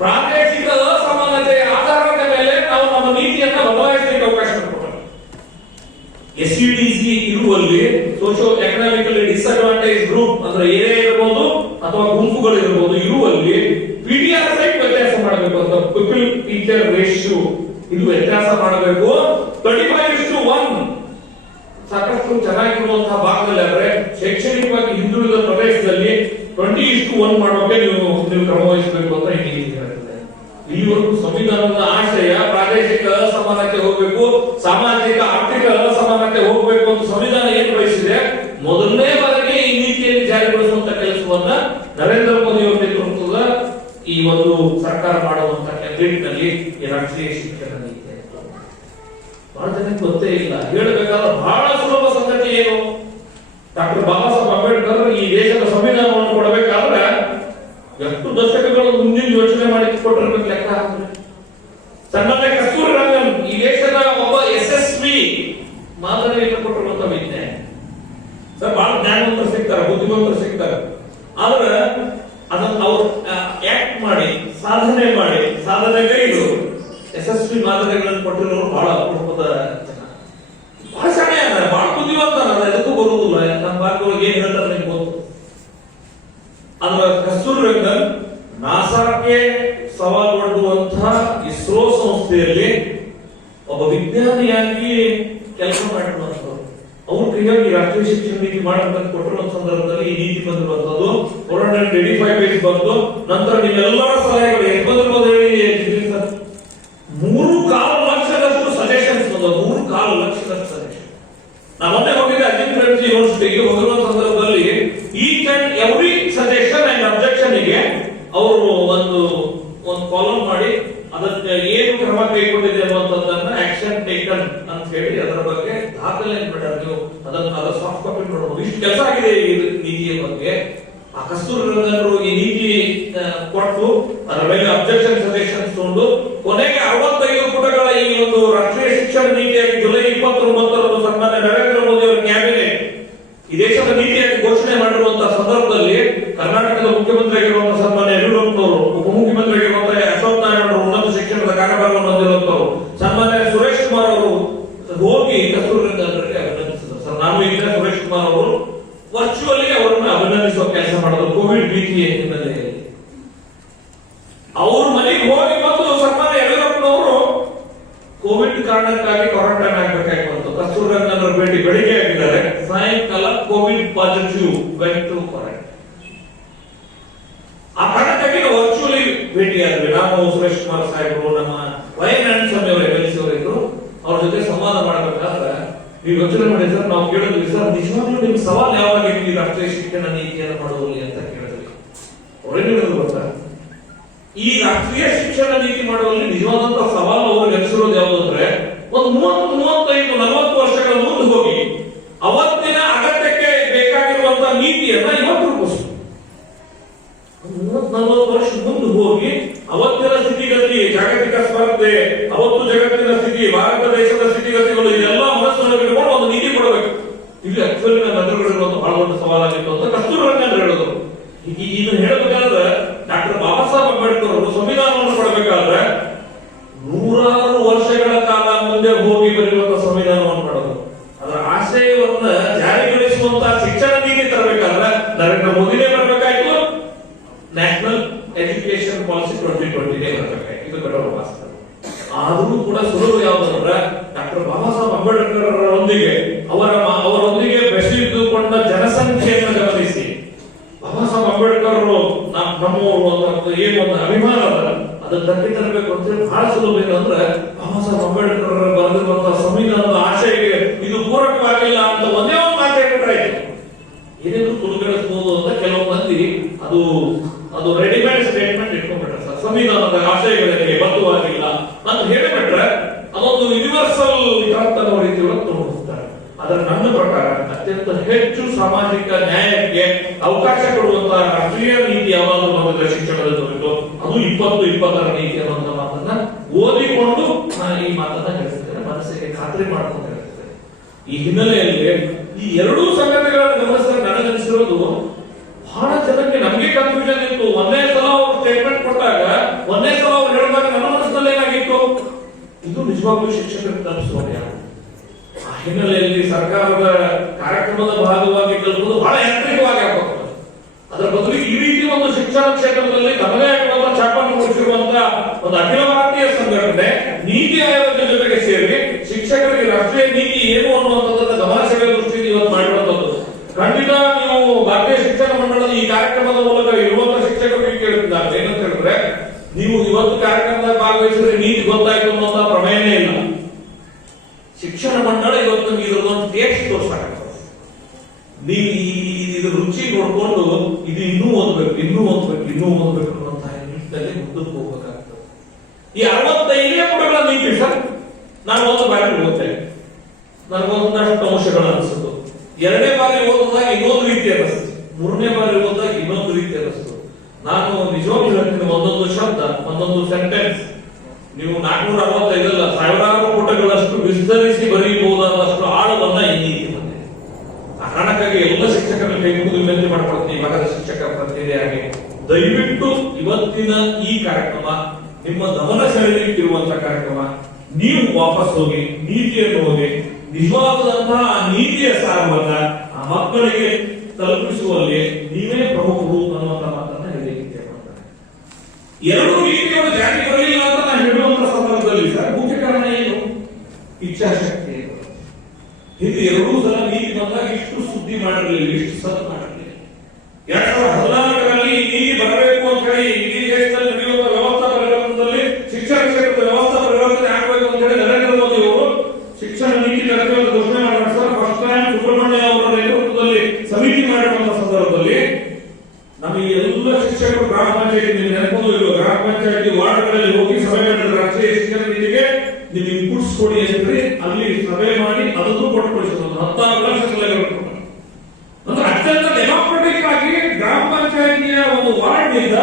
ಪ್ರಾದೇಶಿಕ ಅಸಮಾನತೆಯ ಆಧಾರದ ಮೇಲೆ ನಾವು ನಮ್ಮ ನೀತಿಯನ್ನ ಬದಲಾಯಿಸಲಿಕ್ಕೆ ಅವಕಾಶ ಕೊಡ್ತಾರೆ. SEDC ಇರುವಲ್ಲಿ ಸೋಶಿಯೋ ಎಕನಾಮಿಕಲಿ ಡಿಸ್ಅಡ್ವಾಂಟೇಜ್ ಗ್ರೂಪ್ ಅಂದ್ರೆ ಏನೇ ಇರಬಹುದು ಅಥವಾ ಗುಂಪುಗಳು ಇರಬಹುದು, ಇರುವಲ್ಲಿ PTR ಸೈಟ್ ವ್ಯತ್ಯಾಸ ಮಾಡಬೇಕು ಅಂತ ಪೀಪಲ್ ಟೀಚರ್ ರೇಷಿಯೋ ಇದು ವ್ಯತ್ಯಾಸ ಮಾಡಬೇಕು. 35:1 ಸಾಕಷ್ಟು ಚೆನ್ನಾಗಿರುವಂತಹ ಭಾಗದಲ್ಲಿ ಆದ್ರೆ ಶೈಕ್ಷಣಿಕವಾಗಿ ಹಿಂದುಳಿದ ಪ್ರದೇಶದಲ್ಲಿ 20:1 ಮಾಡೋಕೆ ನೀವು ಕ್ರಮ ವಹಿಸಬೇಕು ಅಂತ ಹೇಳ್ತದೆ. ಇಲ್ಲಿವರೆಗೂ ಸಂವಿಧಾನದ ಆಶಯ ಪ್ರಾದೇಶಿಕ ಅಸಮಾನತೆ ಹೋಗಬೇಕು, ಸಾಮಾಜಿಕ ಆರ್ಥಿಕ ಅಸಮಾನತೆ ಹೋಗಬೇಕು ಅಂತ ಸಂವಿಧಾನ ಏನು ಬಯಸಿದೆ ಮೊದಲನೇ ಬಾರಿಗೆ ಈ ನೀತಿಯಲ್ಲಿ ಜಾರಿಗೊಳಿಸುವಂತ ಕೆಲಸವನ್ನ ನರೇಂದ್ರ ಮೋದಿ ಅವರ ನೇತೃತ್ವದ ಈ ಒಂದು ಸರ್ಕಾರ ಮಾಡುವಂತ ನಿಟ್ಟಿನಲ್ಲಿ ಈ ರಾಷ್ಟ್ರೀಯ ಶಿಕ್ಷಣ ನೀತಿ ಬಹಳ ಜನಕ್ಕೆ ಗೊತ್ತೇ ಇಲ್ಲ. ಹೇಳಬೇಕಾದ್ರೆ ಬಹಳ ಸುಲಭ ಸಂಗತಿ ಏನು, ಡಾಕ್ಟರ್ ಬಾಬಾ ಸಾಹೇಬ್ ಅಂಬೇಡ್ಕರ್ ಈ ದೇಶದ ಸಂವಿಧಾನವನ್ನು ಕೊಡಬೇಕಾದ್ರೆ ಎಷ್ಟು ದಶಕಗಳು ಮುಂದಿನ ಯೋಚನೆ ಮಾಡಿ ಕೊಟ್ಟಿರ್ಬೇಕು ಲೆಕ್ಕ ಹಾಕಿದ್ರೆ. ಸನ್ಮಾನ್ಯ ಕಸ್ತೂರಿ ರಂಗನ್ ಈ ದೇಶದ ಒಬ್ಬ ಯಶಸ್ವಿ ಮಾದರಿಯನ್ನು ಕೊಟ್ಟಿರುವಂತ ವಿಜ್ಞಾನಿ ಸರ್. ಬಹಳ ಜ್ಞಾನವಂತರು ಸಿಗ್ತಾರೆ, ಬುದ್ಧಿವಂತರು ಸಿಗ್ತಾರೆ, ಆದ್ರೆ ಅದನ್ನ ಅವ್ರು ಆಕ್ಟ್ ಮಾಡಿ ಸಾಧನೆ ಮಾಡಿ ಸಾಧನೆಗೈದು ಯಶಸ್ವಿ ಮಾದರಿಗಳನ್ನು ಕೊಟ್ಟಿರೋರು ಬಹಳ ಅಪರೂಪದ ಜನ. ಬಹಳ ಶಾಣೆ ಅದ, ಬಹಳ ಬುದ್ಧಿವಂತ ಅದ, ಎದಕ್ಕೂ ಬರುವುದಿಲ್ಲ. ನಮ್ಮ ಭಾಗದೊಳಗೆ ಏನ್ ಹೇಳ್ತಾರೆ ನಿಮ್ಗೆ ಗೊತ್ತು. ಆದ್ರೆ ಕಸ್ತೂರಿ ರಂಗನ್ ನಾಸಾಕ್ಕೆ ಸವಾಲು ಮಾಡುವಂತಹ ಇಸ್ರೋ ಸಂಸ್ಥೆಯಲ್ಲಿ ಒಬ್ಬ ವಿಜ್ಞಾನಿಯಾಗಿ ಕೆಲಸ ಮಾಡಿರುವಂತದ್ದು. ಅವ್ರ ಕೈಯಾಗಿ ರಾಷ್ಟ್ರೀಯ ಶಿಕ್ಷಣ ನೀತಿ ಮಾಡಬೇಕಂತ ಕೊಟ್ಟಿರುವ ಸಂದರ್ಭದಲ್ಲಿ ಈ ನೀತಿ ಬಂದಿರುವಂತದ್ದು 485 ಪೇಜ್ ಬಂತು. ನಂತರ ನಿಮ್ಮೆಲ್ಲರ ಸಲಹೆಗಳು ಎಷ್ಟು ಬಂದಿರ್ಬೋದು ಹೇಳಿ ಸರ್? 3.4 ಲಕ್ಷದಷ್ಟು ಸಜೆಷನ್ಸ್ ಬಂದವು. 3.4 ಲಕ್ಷದಷ್ಟು ಸಜೆಷನ್. ನಾ ಮೊನ್ನೆ ಹೋಗಿದ್ದೆ ಅಜಿತ್ ಪ್ರೇಮ್ಜಿ ಯೂನಿವರ್ಸಿಟಿಗೆ. ಹೋಗಿರುವ ಸಂದರ್ಭದಲ್ಲಿ each and every suggestion and objection ಗೆ ಅವರು ಒಂದು ಕಾಲಮ್ ಮಾಡಿ ಅದಕ್ಕೆ ಏನು ಕ್ರಮ ಕೈಗೊಂಡಿದೆ ಅನ್ನುವಂಥದ್ದನ್ನ ಆಕ್ಷನ್ ಟೇಕನ್ ಅಂತ ಹೇಳಿ ಅದರ ಬಗ್ಗೆ ದಾಖಲೆ ಮಾಡ್ಯಾರ. ನೀವು ಅದರ ಸಾಫ್ಟ್ ಕಾಪಿ ನೋಡಬಹುದು. ಇಷ್ಟು ಕೆಲಸ ಆಗಿದೆ ಈ ನೀತಿಯ ಬಗ್ಗೆ. ಆ ಕಸ್ತೂರಿ ರಂಗನ್ ಈ ನೀತಿ ಕೊಟ್ಟು ಅದರ ಮೇಲೆ ಅಬ್ಜೆಕ್ಷನ್ ಸಜೆಷನ್ಸ್ ತಗೊಂಡು ಕೊನೆಗೆ 65 ಪುಟಗಳ ಈ ಒಂದು ರಾಷ್ಟ್ರೀಯ ಶಿಕ್ಷಣ ನೀತಿಯಾಗಿ ಜುಲೈ 29ರಂದು ಸನ್ಮಾನ್ಯ ನರೇಂದ್ರ ಮೋದಿ ಅವರ ಕ್ಯಾಬಿನೆಟ್ ಈ ದೇಶದ ನೀತಿಯಾಗಿ ಘೋಷಣೆ ಮಾಡಿರುವಂತಹ ಸಂದರ್ಭದಲ್ಲಿ ಕರ್ನಾಟಕದ ಮುಖ್ಯಮಂತ್ರಿ ಆಗಿರುವಂತಹ ಸನ್ಮಾನ್ಯ ಯಡಿಯೂರಪ್ಪನವರು, ಉಪಮುಖ್ಯಮಂತ್ರಿ ಆಗಿರುವಂತಹ ಅಶೋಕ್ ನಾರಾಯಣ ಅವರು, ಉನ್ನತ ಶಿಕ್ಷಣದ ಕಾರ್ಯಭಾರವನ್ನು ಹೊಂದಿರುವಂತವರು ಸನ್ಮಾನ್ಯ ಸುರೇಶ್ ಕುಮಾರ್ ಅವರು ಹೋಗಿ ಕಸ್ತೂರಿ ರಂಗನ್ ಅವರಿಗೆ ಅಭಿನಂದಿಸಿದರು. ಸರ್, ನಾನು ಈಗ ಸುರೇಶ್ ಕುಮಾರ್ ಅವರು ವರ್ಚುವಲಿ ಅವರನ್ನು ಅಭಿನಂದಿಸುವ ಕೆಲಸ ಮಾಡಿದ್ರು. ಕೋವಿಡ್ ಭೀತಿಯ ಹಿನ್ನೆಲೆಯಲ್ಲಿ ಅವ್ರ ಮನೆಗೆ ಹೋಗಿ ಬಂದು ಸನ್ಮಾನ್ಯ ಯಡಿಯೂರಪ್ಪನವರು ಕೋವಿಡ್ ಕಾರಣಕ್ಕಾಗಿ ಕ್ವಾರಂಟೈನ್ ಆಗಬೇಕಾಗಿತ್ತು. ಕಸ್ತೂರಿ ರಂಗನ್ ಅವರ ಭೇಟಿ ಬೆಳಿಗ್ಗೆ ಆಗಿದ್ದಾರೆ, ಸಾಯಂಕಾಲ covid positive went to quarantine. ಆ ಕಾರಣಕ್ಕಾಗಿ ನಾವು ವರ್ಚುವಲಿ ಭೇಟಿಯಾದ್ವಿ. ನಾವು ಸುರೇಶ್ ಕುಮಾರ್ ಸಾಹೇಬರು, ನಮ್ಮ ವೈನಾರಾಯಣ ಸ್ವಾಮಿ ಅವರು MLC ಅವರಿದ್ರು. ಅವ್ರ ಜೊತೆ ಸಂವಾದ ಮಾಡಬೇಕಾದ್ರೆ ನೀವು ಯೋಚನೆ ಮಾಡಿ ಸರ್, ನಾವು ಕೇಳಿದ್ವಿ ಸರ್, ನಿಜವಾಗ್ಲೂ ನಿಮ್ ಸವಾಲ್ ಯಾವಾಗ ಈ ರಾಷ್ಟ್ರೀಯ ಶಿಕ್ಷಣ ನೀತಿಯನ್ನು ಮಾಡುವಲ್ಲಿ ಅಂತ ಕೇಳಿದ್ವಿ. ಅವ್ರೇನು ಹೇಳಿದ್ರು ಗೊತ್ತಾ? ಈ ರಾಷ್ಟ್ರೀಯ ಶಿಕ್ಷಣ ನೀತಿ ಮಾಡುವಲ್ಲಿ ನಿಜವಾದಂತ ಸವಾಲು ಅವ್ರಿಗೆ ಎನಿಸಿರೋದು ಯಾವುದು ಅಂದ್ರೆ, ಒಂದು 30, 35, 40 ವರ್ಷಗಳ ಮುಂದೆ ಹೋಗಿ ಅವತ್ತಿನ ಅಗತ್ಯಕ್ಕೆ ಬೇಕಾಗಿರುವಂತಹ ನೀತಿಯನ್ನ ಇವತ್ತು ರೂಪಿಸ್ತಾರೆ. 30-40 ವರ್ಷ ಮುಂದೆ ಹೋಗಿ ಅವತ್ತಿನ ಸ್ಥಿತಿಗತಿ, ಜಾಗತಿಕ ಸ್ಪರ್ಧೆ, ಅವತ್ತು ಜಗತ್ತಿನ ಸ್ಥಿತಿ, ಭಾರತ ದೇಶದ ಸ್ಥಿತಿಗತಿಗಳು ಇದೆಲ್ಲ ಮನಸ್ಸಿನೊಳಗಿಟ್ಕೊಂಡು ಒಂದು ನೀತಿ ಕೊಡಬೇಕು. ಇದು ಆಕ್ಚುಲಿ ನಮ್ಮ ಎದುರುಗಳಿರುವಂತಹ ಬಹಳ ದೊಡ್ಡ ಸವಾಲಾಗಿತ್ತು ಅಂತ ಕಸ್ತೂರಿ ರಂಗನ್ ಹೇಳಿದ್ರು. ಇದನ್ನು ಹೇಳಬೇಕಾದ್ರೆ ಡಾಕ್ಟರ್ ಬಾಬಾ ಸಾಹೇಬ್ ಅಂಬೇಡ್ಕರ್ ಅವರು ಸಂವಿಧಾನವನ್ನು ಕೊಡಬೇಕಾದ್ರೆ 100 ವರ್ಷಗಳ ಕಾಲ ಮುಂದೆ ಹೋಗಿ ಬರೆಯುವಂತಹ ಸಂವಿಧಾನವನ್ನು ಮಾಡೋದು. ಅದರ ಆಶಯವನ್ನ ಜಾರಿಗೊಳಿಸುವಂತಹ ಶಿಕ್ಷಣ ನೀತಿ ತರಬೇಕಾದ್ರೆ ನರೇಂದ್ರ ಮೋದಿನೇ ಬರಬೇಕಾಯ್ತು. ನ್ಯಾಷನಲ್ ಎಜುಕೇಶನ್ ಪಾಲಿಸಿ 2020 ಬರಬೇಕಾಯ್ತು. ಇದು ಕಠೋರ ವಾಸ್ತವ. ಆದರೂ ಕೂಡ ಸುಲಭ ಯಾವುದಂದ್ರೆ ಡಾಕ್ಟರ್ ಬಾಬಾ ಸಾಹೇಬ್ ಅಂಬೇಡ್ಕರ್ ಅವರೊಂದಿಗೆ ಬೆಸೆದುಕೊಂಡ ಜನಸಂಖ್ಯೆಯನ್ನು ಗಮನಿಸಿ ಬಾಬಾ ಸಾಹೇಬ್ ಅಂಬೇಡ್ಕರ್ ನಮ್ಮವರು ಏನು ಒಂದು ಅಭಿಮಾನ ಅದ ಅದನ್ನ ತಪ್ಪಿ ತರಬೇಕು ಅಂತ ಬಹಳ ಸುಲಭ ಏನಂದ್ರೆ ಬಾಬಾ ಸಾಹೇಬ್ ಅಂಬೇಡ್ಕರ್ ಬರೆದಿರುವಂತಹ ಸಂವಿಧಾನದ ಆಶಯಕ್ಕೆ ಇದು ಪೂರಕವಾಗಿಲ್ಲ ಅಂತ ಒಂದೇ ಒಂದು ಮಾತು ಹೇಳ್ಬಿಟ್ರೆ ಏನೇನು ತುಳುಗಡಿಸಬಹುದು ಅಂತ ಕೆಲವು ಮಂದಿ ಅದು ರೆಡಿಮೇಡ್ ಸ್ಟೇಟ್ಮೆಂಟ್ ಇಟ್ಕೊಂಡ್ಬಿಟ್ರೆ ಸರ್, ಸಂವಿಧಾನದ ಆಶಯಗಳಿಗೆ ಬದ್ಧವಾಗಿಲ್ಲ ಅಂತ ಹೇಳಿಬಿಟ್ರೆ ಅದೊಂದು ಯೂನಿವರ್ಸಲ್ ಕ್ರಾಂತನ ರೀತಿಯೊಳಗೆ ತಗೊಂಡಿರ್ತಾರೆ. ಆದ್ರೆ ನನ್ನ ಪ್ರಕಾರ ಅತ್ಯಂತ ಹೆಚ್ಚು ಸಾಮಾಜಿಕ ನ್ಯಾಯಕ್ಕೆ ಅವಕಾಶ ಕೊಡುವಂತಹ ರಾಷ್ಟ್ರೀಯ ನೀತಿ ಯಾವಾಗಲೂ ಬಂದಿದ್ರೆ ಶಿಕ್ಷಣದ ಕುರಿತು ಅದು 2020 ನೀತಿ ಅನ್ನುವಂಥ ಮಾತನ್ನ ಓದಿಕೊಂಡು ನಾನು ಈ ಮಾತನ್ನ ಹೇಳ್ತಿದ್ದೇನೆ, ಮನಸ್ಸಿಗೆ ಖಾತ್ರಿ ಮಾಡ್ಕೊಂಡು ಹೇಳ್ತಿದ್ದೇನೆ. ಈ ಹಿನ್ನೆಲೆಯಲ್ಲಿ ಈ ಎರಡೂ ಸಂಗತಿಗಳನ್ನು ಗಮನಿಸಿದ್ರೆ ನನಗನ್ಸಿರೋದು ಬಹಳ ಜನಕ್ಕೆ ನಮಗೆ ಕನ್ಫ್ಯೂಷನ್ ಇತ್ತು. ಒಂದೇ ಸಲ ಅವ್ರು ಸ್ಟೇಟ್ಮೆಂಟ್ ಕೊಟ್ಟಾಗ, ಒಂದೇ ಸಲ ಅವ್ರು ಹೇಳಿದಾಗ ನನ್ನ ಮನಸ್ಸಿನಲ್ಲಿ ಏನಾಗಿತ್ತು, ಇದು ನಿಜವಾಗ್ಲೂ ಶಿಕ್ಷಕರಿಗೆ ತಲುಪಿಸುವಾಗ ಯಾರು? ಆ ಹಿನ್ನೆಲೆಯಲ್ಲಿ ಸರ್ಕಾರದ ಕಾರ್ಯಕ್ರಮದ ಭಾಗವಾಗಿ ಕಲಿಸುವುದು ಬಹಳ ಯಾಂತ್ರಿಕವಾಗಿ ಆಗಬಹುದು. ಅದರ ಬದಲಿಗೆ ಈ ರೀತಿ ಒಂದು ಶಿಕ್ಷಣ ಕ್ಷೇತ್ರದಲ್ಲಿ ತಮ್ಮದೇ ಆಗಿರುವಂತಹ ಛಾಪನ್ನು ಮೂಡಿಸಿರುವಂತಹ ಒಂದು ಅಖಿಲ ಭಾರತೀಯ ಸಂಘಟನೆ ನೀತಿ ಆಯೋಗದ ಜೊತೆಗೆ ಸೇರಿ ಶಿಕ್ಷಕರಿಗೆ ರಾಷ್ಟ್ರೀಯ ನೀತಿ ಏನು ಅನ್ನುವಂಥದ್ದನ್ನ ಗಮನ ಸೆಳೆಯುವ ದೃಷ್ಟಿಯಿಂದ ಇವತ್ತು ಮಾಡಿರುವಂತದ್ದು. ಖಂಡಿತ ನೀವು ಭಾರತೀಯ ಶಿಕ್ಷಣ ಮಂಡಳದ ಈ ಕಾರ್ಯಕ್ರಮದ ಮೂಲಕ ಇರುವಂತಹ ಶಿಕ್ಷಕರಿಗೆ ಕೇಳುತ್ತಿದ್ದಾರೆ ಏನಂತ ಹೇಳಿದ್ರೆ, ನೀವು ಇವತ್ತು ಕಾರ್ಯಕ್ರಮದಲ್ಲಿ ಭಾಗವಹಿಸಿದ್ರೆ ನೀತಿ ಗೊತ್ತಾಯ್ತು ಅನ್ನುವಂತಹ ಪ್ರಮೇಯನೇ ಇಲ್ಲ. ಶಿಕ್ಷಣ ಮಂಡಳ ಇವತ್ತು ಇದರದೊಂದು ಟೇಸ್ಟ್ ತೋರಿಸಾಗುತ್ತೆ. ನೀವು ಇದು ರುಚಿ ನೋಡ್ಕೊಂಡು ಇದು ಇನ್ನೂ ಓದ್ಬೇಕು ಅನ್ನುವಂತಹ ನಿಟ್ಟಿನಲ್ಲಿ ಮುಂದಕ್ಕೆ ಹೋಗ್ಬೇಕಾಗ್ತದೆ. ಈ 65 ಪುಟಗಳ ನೀತಿ ಸರ್ ನಾನು ಒಂದು ಬಾರಿ ಓದ್ತೇನೆ, ನನಗೊಂದಷ್ಟು ಅಂಶಗಳು ಅನಿಸುದು. 2ನೇ ಬಾರಿ ಓದಿದಾಗ ಇನ್ನೊಂದು ರೀತಿ ಅನಿಸ್ತು, 3ನೇ ಬಾರಿ ಓದಿದಾಗ ಇನ್ನೊಂದು ರೀತಿ ಅನಿಸ್ತು. ನಾನು ನಿಜವಾಗ್ಲೂ ಹೇಳ್ತೀನಿ, ಒಂದೊಂದು ಶಬ್ದ, ಒಂದೊಂದು ಸೆಂಟೆನ್ಸ್ ನೀವು 465 ಸಾವಿರಾರು ಪುಟಗಳಷ್ಟು ವಿಸ್ತರಿಸಿ ಬರೆಯಬಹುದಾದಷ್ಟು ಆಳವನ್ನ ಈ ನೀತಿ ಬಂದಿದೆ. ಆ ಕಾರಣಕ್ಕಾಗಿ ಎಲ್ಲ ಶಿಕ್ಷಕರ ಕೈ ಮುಗಿದು ವಿನಂತಿ ಮಾಡ್ಕೊಳ್ತೀನಿ, ಇವಾಗ ಶಿಕ್ಷಕ ಪ್ರತಿನಿಧಿಯಾಗಿ ದಯವಿಟ್ಟು ಇವತ್ತಿನ ಈ ಕಾರ್ಯಕ್ರಮ ನಿಮ್ಮ ಗಮನ ಸೆಳೆಯಲಿಕ್ಕಿರುವಂತಹ ಕಾರ್ಯಕ್ರಮ. ನೀವು ವಾಪಸ್ ಹೋಗಿ ನೀತಿಯನ್ನು ಓದಿ, ನಿಜವಾದಂತಹ ಆ ನೀತಿಯ ಸಾರವನ್ನ ಆ ಮಕ್ಕಳಿಗೆ ತಲುಪಿಸುವಲ್ಲಿ ನೀವೇ ಪ್ರಮುಖರು ಅನ್ನುವಂತ ಮಾತನ್ನ ಹೇಳಲಿಕ್ಕೆ ಮಾಡ್ತಾರೆ. 2 ನೀತಿಗಳು ಜಾರಿಗೆ ಬರಲಿಲ್ಲ ಅಂತ ನಾನು ಹೇಳುವಂತ ಸಂದರ್ಭದಲ್ಲಿ ಸರ್ ಮುಖ್ಯ ಕಾರಣ ಏನು? ಇಚ್ಛಾಶಕ್ತಿ. ಇದು 2 ಸಲ ನೀತಿ ಬಂದಾಗ ಇಷ್ಟು ಸುದ್ದಿ ಮಾಡಿರಲಿಲ್ಲ, ಇಷ್ಟು ಸತ್ ಮಾಡಿರಲಿಲ್ಲ. 2014ರಲ್ಲಿ ನೀತಿ ಬರಬೇಕು ಅಂತ ಹೇಳಿ ಇಡೀ ದೇಶದಲ್ಲಿ ನಡೆಯುವ ವ್ಯವಸ್ಥಾ ಪರಿವರ್ತನೆಯಲ್ಲಿ ಶಿಕ್ಷಣ ಕ್ಷೇತ್ರದ ವ್ಯವಸ್ಥಾ ಪರಿವರ್ತನೆ ಆಗಬೇಕು ಅಂತ ಹೇಳಿ ನರೇಂದ್ರ ಮೋದಿ ಅವರು ಶಿಕ್ಷಣ ನೀತಿ ತರಬೇತಿ ಘೋಷಣೆ ಮಾಡಿದ ಸರ್. ಫಸ್ಟ್ ಟೈಮ್ ಸುಬ್ರಹ್ಮಣ್ಯ ಅವರ ನೇತೃತ್ವದಲ್ಲಿ ಸಮಿತಿ ಮಾಡಿರುವಂತಹ ಸಂದರ್ಭದಲ್ಲಿ ನಮಗೆ ಎಲ್ಲ ಶಿಕ್ಷಕರು ಗ್ರಾಮ ಪಂಚಾಯತಿ ನೆನಪು ಇರುವ ಗ್ರಾಮ ಪಂಚಾಯತಿ ವಾರ್ಡ್ಗಳಲ್ಲಿ ಹೋಗಿ ಸಭೆ ಮಾಡಿದ್ರೆ ರಾಷ್ಟ್ರೀಯ ಶಿಕ್ಷಣ ನೀತಿಗೆ ನೀವು ಇನ್ಪುಟ್ಸ್ ಕೊಡಿ ಅಂತ ಅಲ್ಲಿ ಸಭೆ ಮಾಡಿ ಅದನ್ನು ಕೊಟ್ಟುಕೊಳಿಸೋದು 16 ಲಕ್ಷ ಸಲಹೆಗಳು. ಅಂದ್ರೆ ಅತ್ಯಂತ ಡೆಮಾಕ್ರೆಟಿಕ್ ಆಗಿ ಗ್ರಾಮ ಪಂಚಾಯತಿಯ ಒಂದು ವಾರ್ಡ್ ನಿಂದ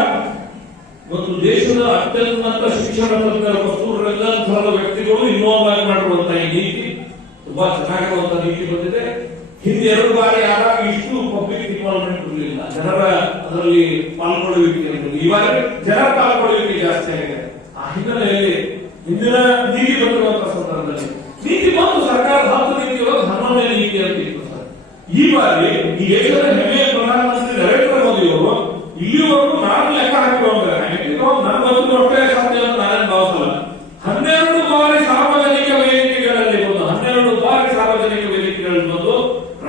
ಮತ್ತು ದೇಶದ ಅತ್ಯುನ್ನತ ಶಿಕ್ಷಣ ತಜ್ಞರ ವಸ್ತುಗಳೆಲ್ಲ ಥರದ ವ್ಯಕ್ತಿಗಳು ಇನ್ವಾಲ್ವ್ ಆಗಿ ಮಾಡಿರುವಂತಹ ಈ ನೀತಿ ತುಂಬಾ ಚೆನ್ನಾಗಿರುವಂತಹ ನೀತಿ ಬಂದಿದೆ. ಹಿಂದೆ 2 ಬಾರಿ ಆದಾಗ ಇಷ್ಟು ಪಬ್ಲಿಕ್ ಇನ್ವಾಲ್ವ್ಮೆಂಟ್ ಇರಲಿಲ್ಲ, ಜನರ ಅದರಲ್ಲಿ ಪಾಲ್ಗೊಳ್ಳುವಿಕೆ ಇರಲಿಲ್ಲ. ಈ ಬಾರಿ ಜನರ ಪಾಲ್ಗೊಳ್ಳುವಿಕೆ ಜಾಸ್ತಿ ಆಗಿದೆ. ಆ ಹಿನ್ನೆಲೆಯಲ್ಲಿ ಹಿಂದಿನ ನೀತಿ ಬಂದಿರುವಂತಹ ಸಂದರ್ಭದಲ್ಲಿ ನೀತಿ ಬಂದು ಸರ್ಕಾರದ 10 ನೀತಿಯೊಳಗೆ 11ನೇ ನೀತಿ ಅಂತ ಇತ್ತು ಸರ್. ಈ ಬಾರಿ ಈ ದೇಶದ ಹೆಮ್ಮೆಯ ಪ್ರಧಾನಮಂತ್ರಿ ನರೇಂದ್ರ ಮೋದಿ ಅವರು ಇಲ್ಲಿವರೆಗೂ ನಾನು ಲೆಕ್ಕ ಹಾಕಿರುವಂತ ನನ್ನ ಬಂದು ಅಷ್ಟೇ ಸಾಧ್ಯ ಅಂತ ನಾನೇನು ಭಾವಿಸಲ್ಲ. 12 ಬಾರಿ ಸಾರ್ವಜನಿಕ ವೇದಿಕೆಗಳಲ್ಲಿ ಬಂದು 12 ಬಾರಿ ಸಾರ್ವಜನಿಕ ವೇದಿಕೆಗಳಲ್ಲಿ ಬಂದು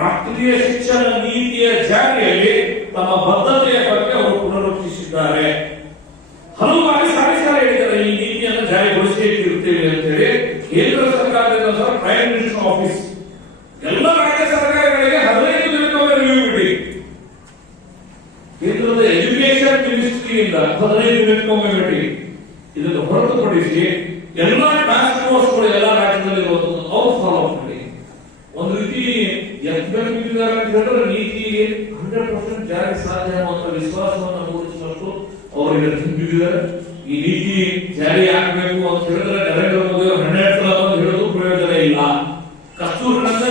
ರಾಷ್ಟ್ರೀಯ ಶಿಕ್ಷಣ ನೀತಿಯ ಜಾರಿಯಲ್ಲಿ ತಮ್ಮ ಬದ್ಧತೆಯ ಬಗ್ಗೆ ಅವರು ಪುನರುಚ್ಚರಿಸಿದ್ದಾರೆ. ಹಲವು ಬಾರಿ ಸಾರಿ ಹೇಳಿದ್ದಾರೆ ಈ ನೀತಿಯನ್ನು ಜಾರಿಗೊಳಿಸಿರುತ್ತೇವೆ ಅಂತ ಹೇಳಿ. ಕೇಂದ್ರ ಸರ್ಕಾರದಿಂದ ಸರ್ ಪ್ರೈಮ್ ಮಿನಿಸ್ಟರ್ ಆಫೀಸ್ ಎಲ್ಲ ರಾಜ್ಯ ಸರ್ಕಾರಗಳಿಗೆ 15 ದಿನಕ್ಕೊಮ್ಮೆ ರಿವ್ಯೂ ಬಿಡಿ. ಕೇಂದ್ರದ ಎಜುಕೇಶನ್ ಮಿನಿಸ್ಟ್ರಿಯಿಂದ 15 ದಿನಕ್ಕೊಮ್ಮೆ ಬಿಡಿ. ಇದನ್ನು ಹೊರತುಪಡಿಸಿ ಎಲ್ಲ ಟಾಸ್ಕ್ ಫೋರ್ಸ್ಗಳು ಎಲ್ಲ ರಾಜ್ಯದಲ್ಲಿ ಅವ್ರು ಫಾಲೋ ಮಾಡಿ ಒಂದು ರೀತಿ ಎತ್ತಿದ್ದಾರೆ ಅಂತ ಹೇಳಿದ್ರೆ ನೀತಿ 100% ಜಾರಿ ಸಾಧ್ಯ ಅನ್ನುವಂಥ ವಿಶ್ವಾಸವನ್ನು ಮೂಡಿಸುವಷ್ಟು ಅವರಿಗೆ ತುಂಬಿದ್ದಾರೆ. ಈ ನೀತಿ ಜಾರಿ ಆಗಬೇಕು ಅಂತ ಹೇಳಿದ್ರೆ ನರೇಂದ್ರ ಮೋದಿ ಅವರು 12 ಸಲ ಅಂತ ಹೇಳೋದು ಪ್ರಯೋಜನ ಇಲ್ಲ. ಕಸ್ತೂರಿನಿಂದ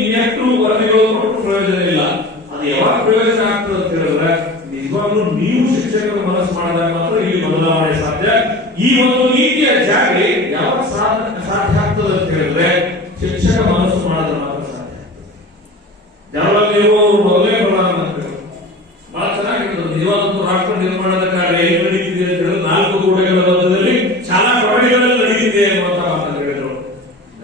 ಇನ್ನೆಷ್ಟು ವರದಿಗಳು ಕೊಟ್ಟು ಪ್ರಯೋಜನ ಇಲ್ಲ. ಅದು ಯಾವಾಗ ಪ್ರಯೋಜನ ಆಗ್ತದೆ ಅಂತ ಹೇಳಿದ್ರೆ ನಿಜವಾಗ್ಲೂ ನೀವು ಶಿಕ್ಷಕರು ಮನಸ್ಸು ಮಾಡಿದಾಗ ಮಾತ್ರ ಇಲ್ಲಿ ಬದಲಾವಣೆ ಸಾಧ್ಯ. ಈ ಒಂದು ನೀತಿಯ ಜಾರಿ ಯಾವಾಗ ಸಾಧ್ಯ ಆಗ್ತದೆ ಅಂತ ಹೇಳಿದ್ರೆ ಶಿಕ್ಷಕ ಮನಸ್ಸು ಮಾಡಿದ್ರೆ ಮಾತ್ರ ಸಾಧ್ಯ ಆಗ್ತದೆ. ಜವಾಹರ್ಲಾಲ್ ನೆಹರು ಅವರು ಮೊದಲೇ ಪ್ರಧಾನಮಂತ್ರಿಗಳು ಬಹಳ ಚೆನ್ನಾಗಿರ್ತದೆ. ನಿಜವಾದಂತೂ ರಾಷ್ಟ್ರ ನಿರ್ಮಾಣದ ಕಾರ್ಯ ಏನು ನಡೀತಿದೆ ಅಂತ ಹೇಳಿದ್ರೆ 4 ಗೋಡೆಗಳ ಮಧ್ಯದಲ್ಲಿ ಶಾಲಾ ಕೊಠಡಿಗಳಲ್ಲಿ ನಡೀತಿದೆ ಅನ್ನುವಂತ ಮಾತನ್ನು ಹೇಳಿದ್ರು.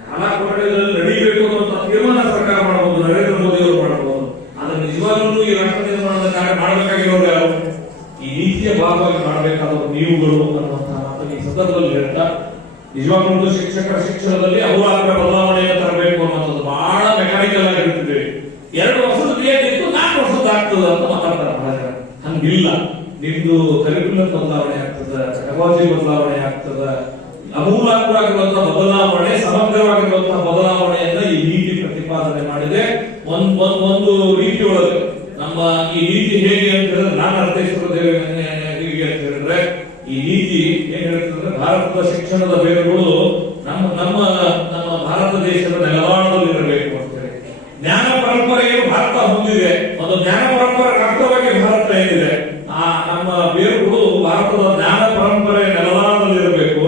ಶಾಲಾ ಕೊಠಡಿಗಳಲ್ಲಿ ನಡೀಬೇಕು ಅನ್ನುವಂತ ತೀರ್ಮಾನ ಸರ್ಕಾರ ಮಾಡಬಹುದು, ನರೇಂದ್ರ ಮೋದಿ ಅವರು ಮಾಡಬಹುದು. ಆದ್ರೆ ನಿಜವಾಗ್ಲೂ ಈ ರಾಷ್ಟ್ರ ನಿರ್ಮಾಣದ ಕಾರ್ಯ ಮಾಡಬೇಕಾಗಿರೋರು ಯಾರು? ಈ ನೀತಿಯ ಭಾಗವಾಗಿ ಮಾಡಬೇಕಾದವರು ನೀವುಗಳು ಅನ್ನುವಂತಹ ಮಾತನ್ನು ಈ ಸಂದರ್ಭದಲ್ಲಿ ಹೇಳ್ತಾ, ನಿಜವಾಗ್ಲೂ ಶಿಕ್ಷಕರ ಶಿಕ್ಷಣದಲ್ಲಿ ಅಹೋರಾತ್ರ ಬದಲಾವಣೆಯನ್ನು ತರಬೇಕು ಅನ್ನೋದು ಬಹಳ ಮೆಕ್ಯಾನಿಕಲ್ ಆಗಿ ಹೇಳ್ತಿದ್ದೇವೆ. 2 ವರ್ಷದ ಕ್ರಿಯೇಟ್ ಇತ್ತು 4 ವರ್ಷದ ಆಗ್ತದ ಅಂತ ಮಾತಾಡ್ತಾರೆ ಬಹಳ ಜನ. ಹಂಗಿಲ್ಲ. ನಿಮ್ದು ಕರಿಕ್ಯುಲರ್ ಬದಲಾವಣೆ ಆಗ್ತದ, ಟೆಕ್ನಾಲಜಿ ಬದಲಾವಣೆ ಆಗ್ತದ. ಅಮೂಲಾಗ್ರವಾಗಿರುವಂತಹ ಬದಲಾವಣೆ, ಸಮಗ್ರವಾಗಿರುವಂತಹ ಬದಲಾವಣೆಯನ್ನ ಈ ನೀತಿ ಪ್ರತಿಪಾದನೆ ಮಾಡಿದೆ. ಒಂದು ರೀತಿಯೊಳಗೆ ನಮ್ಮ ಈ ನೀತಿ ಹೇಗೆ ಅಂತ ಹೇಳಿದ್ರೆ ನಾನು ಅರ್ಥೈಸಿರುವ ಹೇಗೆ ಅಂತ ಹೇಳಿದ್ರೆ ಈ ನೀತಿ ಏನ್ ಹೇಳ್ತಂದ್ರೆ ಭಾರತದ ಶಿಕ್ಷಣದ ಬೇರುಗಳು ನಮ್ಮ ಭಾರತ ದೇಶದ ನೆಲವಾಣದಲ್ಲಿ ಇರಬೇಕು ಅಂತ ಹೇಳಿ. ಜ್ಞಾನ ಪರಂಪರೆಯನ್ನು ಭಾರತ ಹೊಂದಿದೆ, ಒಂದು ಜ್ಞಾನ ಪರಂಪರೆ ರಾಷ್ಟ್ರವಾಗಿ ಭಾರತ ಏನಿದೆ ಆ ನಮ್ಮ ಬೇರುಗಳು ಭಾರತದ ಜ್ಞಾನ ಪರಂಪರೆ ನೆಲವಾಣದಲ್ಲಿ ಇರಬೇಕು.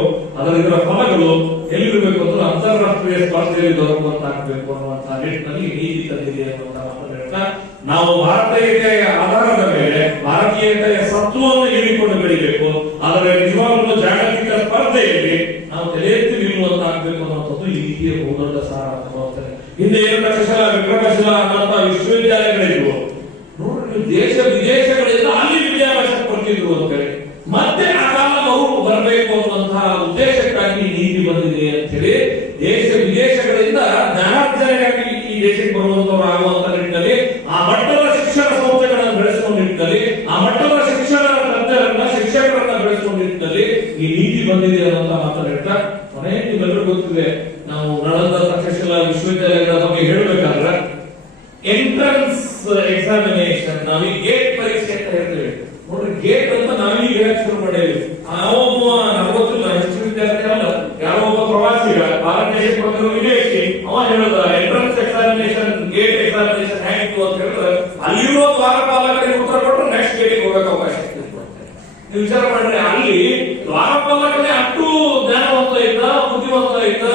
ಇದರ ಫಲಗಳು ಎಲ್ಲಿರಬೇಕು ಅಂದ್ರೆ ಅಂತಾರಾಷ್ಟ್ರೀಯ ಸ್ಪರ್ಧೆಯಲ್ಲಿ ದೊರಕುವಂತಾಗಬೇಕು ಅನ್ನುವಂತಹ ನಿಟ್ಟಿನಲ್ಲಿ ನೀತಿ ತಂದಿದೆ ಅನ್ನುವಂತಹ ಮಾತನ್ನು ಹೇಳ್ತಾ, ನಾವು ಭಾರತೀಯತೆಯ ಆಧಾರದ ಮೇಲೆ ಭಾರತೀಯತೆಯ ಸತ್ವವನ್ನು ಹೀರಿಕೊಂಡು ಬೆಳಿಬೇಕು. ಆದರೆ ನಿಜವಾಗ್ಲೂ ಜಾಗತಿಕ ಸ್ಪರ್ಧೆಯಲ್ಲಿ ನಾವು ತಲೆ ಎತ್ತಿ ನಿಲ್ಲುವಂತಾಗಬೇಕು ಅನ್ನುವಂಥದ್ದು ಈ ನೀತಿಯ ಬಹುದೊಡ್ಡ ಸಾರ ಅಂತ ಭಾವಿಸ್ತೇನೆ. ಹಿಂದೆ ಏಕಶಿಲಾ ವಿಕ್ರಮಶಿಲಾ ಅನ್ನುವಂತಹ ವಿಶ್ವವಿದ್ಯಾಲಯಗಳಿದ್ವು ನೋಡ್ರಿ. ನೀವು ದೇಶ ವಿದೇಶಗಳಿಂದ ಅಲ್ಲಿ ವಿದ್ಯಾಭ್ಯಾಸ ಕೊಡ್ತಿದ್ರು ಅಂತ ಹೇಳಿ ಮತ್ತೆ ಆ ಕಾಲ ಅವರು ಬರಬೇಕು ಅನ್ನುವಂತಹ ಉದ್ದೇಶಕ್ಕಾಗಿ ನೀತಿ ಬಂದಿದೆ ಅಂತ ಹೇಳಿ ದೇಶ ವಿದೇಶಗಳಿಂದ ಜ್ಞಾನಾರ್ಜನೆಯಾಗಿ ಈ ದೇಶಕ್ಕೆ ಬರುವಂತವರು ಆಗುವಂತ ನಿಟ್ಟಿನಲ್ಲಿ ಆ ಬಂದಿದೆ ಅನ್ನೋ ಮಾತನ್ನ ಹೇಳ್ತಾ ಮನೆ ನಿಮ್ಮೆಲ್ಲರೂ ಗೊತ್ತಿದೆ. ನಾವು ನಳಂದ ತಕ್ಷಶಿಲಾ ವಿಶ್ವವಿದ್ಯಾಲಯಗಳ ಬಗ್ಗೆ ಹೇಳಬೇಕಾದ್ರೆ ಎಂಟ್ರನ್ಸ್ ಎಕ್ಸಾಮಿನೇಷನ್ ನಾವೀಗ ಗೇಟ್ ಪರೀಕ್ಷೆ ಅಂತ ಹೇಳ್ತೇವೆ ನೋಡ್ರಿ. ಗೇಟ್ ಅಂತ ನಾವೀಗ ಹೇಳಕ್ ಶುರು ಮಾಡೇವಿ. ನಮ್ಗೆ ಗೊತ್ತಿಲ್ಲ ಎಷ್ಟು ವಿದ್ಯಾರ್ಥಿ ಅಲ್ಲ, ಯಾರೋ ಒಬ್ಬ ಪ್ರವಾಸಿಗ ಭಾರತ ದೇಶಕ್ಕೆ ಬಂದಿರೋ ವಿದೇಶಿ ಅವ ಹೇಳದ ಎಂಟ್ರನ್ಸ್ ಎಕ್ಸಾಮಿನೇಷನ್ ಗೇಟ್ ಎಕ್ಸಾಮಿನೇಷನ್ ಹೇಗಿತ್ತು ಅಂತ ಹೇಳಿದ್ರೆ ಅಲ್ಲಿರೋ ದ್ವಾರಪಾಲಕರಿಗೆ ಉತ್ತರ ಕೊಟ್ಟರೆ ನೆಕ್ಸ್ಟ್ ಗೇಟಿಗೆ ಹೋಗಕ್ಕೆ ಅವಕಾಶ ಇರ್ತದೆ. ನೀವು ವಿಚಾರ ಮಾಡ್ರಿ, ಅಲ್ಲಿ ದ್ವಾರಪಾಲಕನೇ ಅಷ್ಟು ಜ್ಞಾನವಂತ ಇದ್ದ, ಬುದ್ಧಿವಂತ ಇದ್ದ,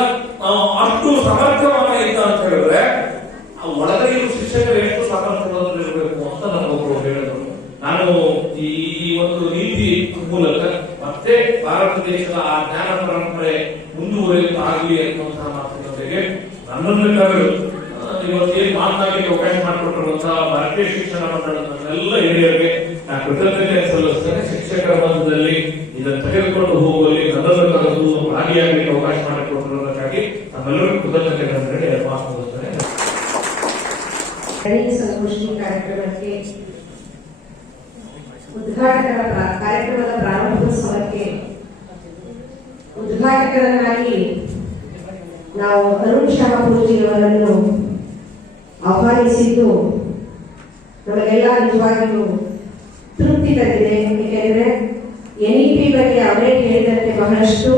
ಅಷ್ಟು ಸಮರ್ಥವಾದ ಇದ್ದ ಅಂತ ಹೇಳಿದ್ರೆ ಒಳಗೆ ಇರುವ ಶಿಕ್ಷಕರು ಎಷ್ಟು ಸಮರ್ಥವಾಗಿರಬೇಕು ಅಂತ ನಮಗೊಬ್ಬರು ಹೇಳಿದ್ರು. ನಾನು ಈ ಒಂದು ನೀತಿ ಮೂಲಕ ಮತ್ತೆ ಭಾರತ ದೇಶದ ಆ ಜ್ಞಾನ ಪರಂಪರೆ ಮುಂದುವರಿಯುತ್ತಾಗಲಿ ಅನ್ನುವಂತಹ ಮಾತುಗಳೊಂದಿಗೆ ನನ್ನನ್ನು ಕರೆದು ಇವತ್ತೇನು ಮಾತನಾಡಲಿಕ್ಕೆ ಅವಕಾಶ ಮಾಡಿಕೊಟ್ಟಿರುವಂತಹ ಭಾರತೀಯ ಶಿಕ್ಷಣ ಮಂಡಳದ ಎಲ್ಲ ಹಿರಿಯರಿಗೆ ನಾನು ಕೃತಜ್ಞತೆ ಸಲ್ಲಿಸ್ತೇನೆ. ಶಿಕ್ಷಕರ ಮಧ್ಯದಲ್ಲಿ ಇದನ್ನು ತೆಗೆದುಕೊಂಡು ಹೋಗುವಲ್ಲಿ ನನ್ನನ್ನು ಕರೆದು ಭಾಗಿಯಾಗಲಿಕ್ಕೆ ಅವಕಾಶ ಮಾಡಿಕೊಟ್ಟಿರುವುದಕ್ಕಾಗಿ ನಮ್ಮೆಲ್ಲರಿಗೂ ಕೃತಜ್ಞತೆಗಳನ್ನು ಹೇಳಿ ಮಾತು ಮುಗಿಸ್ತೇನೆ. ಸಂಗೋಷ್ಠಿ ಕಾರ್ಯಕ್ರಮಕ್ಕೆ ಕಾರ್ಯಕ್ರಮದ ಪ್ರಾರಂಭೋತ್ಸವಕ್ಕೆ ಉದ್ಘಾಟಕರನ್ನಾಗಿ ನಾವು ಅರುಣ್ ಶಹಾಪುರ್ಜಿ ಅವರನ್ನು ಆಹ್ವಾನಿಸಿದ್ದು ನಮಗೆಲ್ಲ ನಿಜವಾಗಿಯೂ ತೃಪ್ತಿ ತಂದಿದೆ. ಏಕೆಂದರೆ NEP ಬಗ್ಗೆ ಅವರೇ ಹೇಳಿದಂತೆ ಬಹಳಷ್ಟು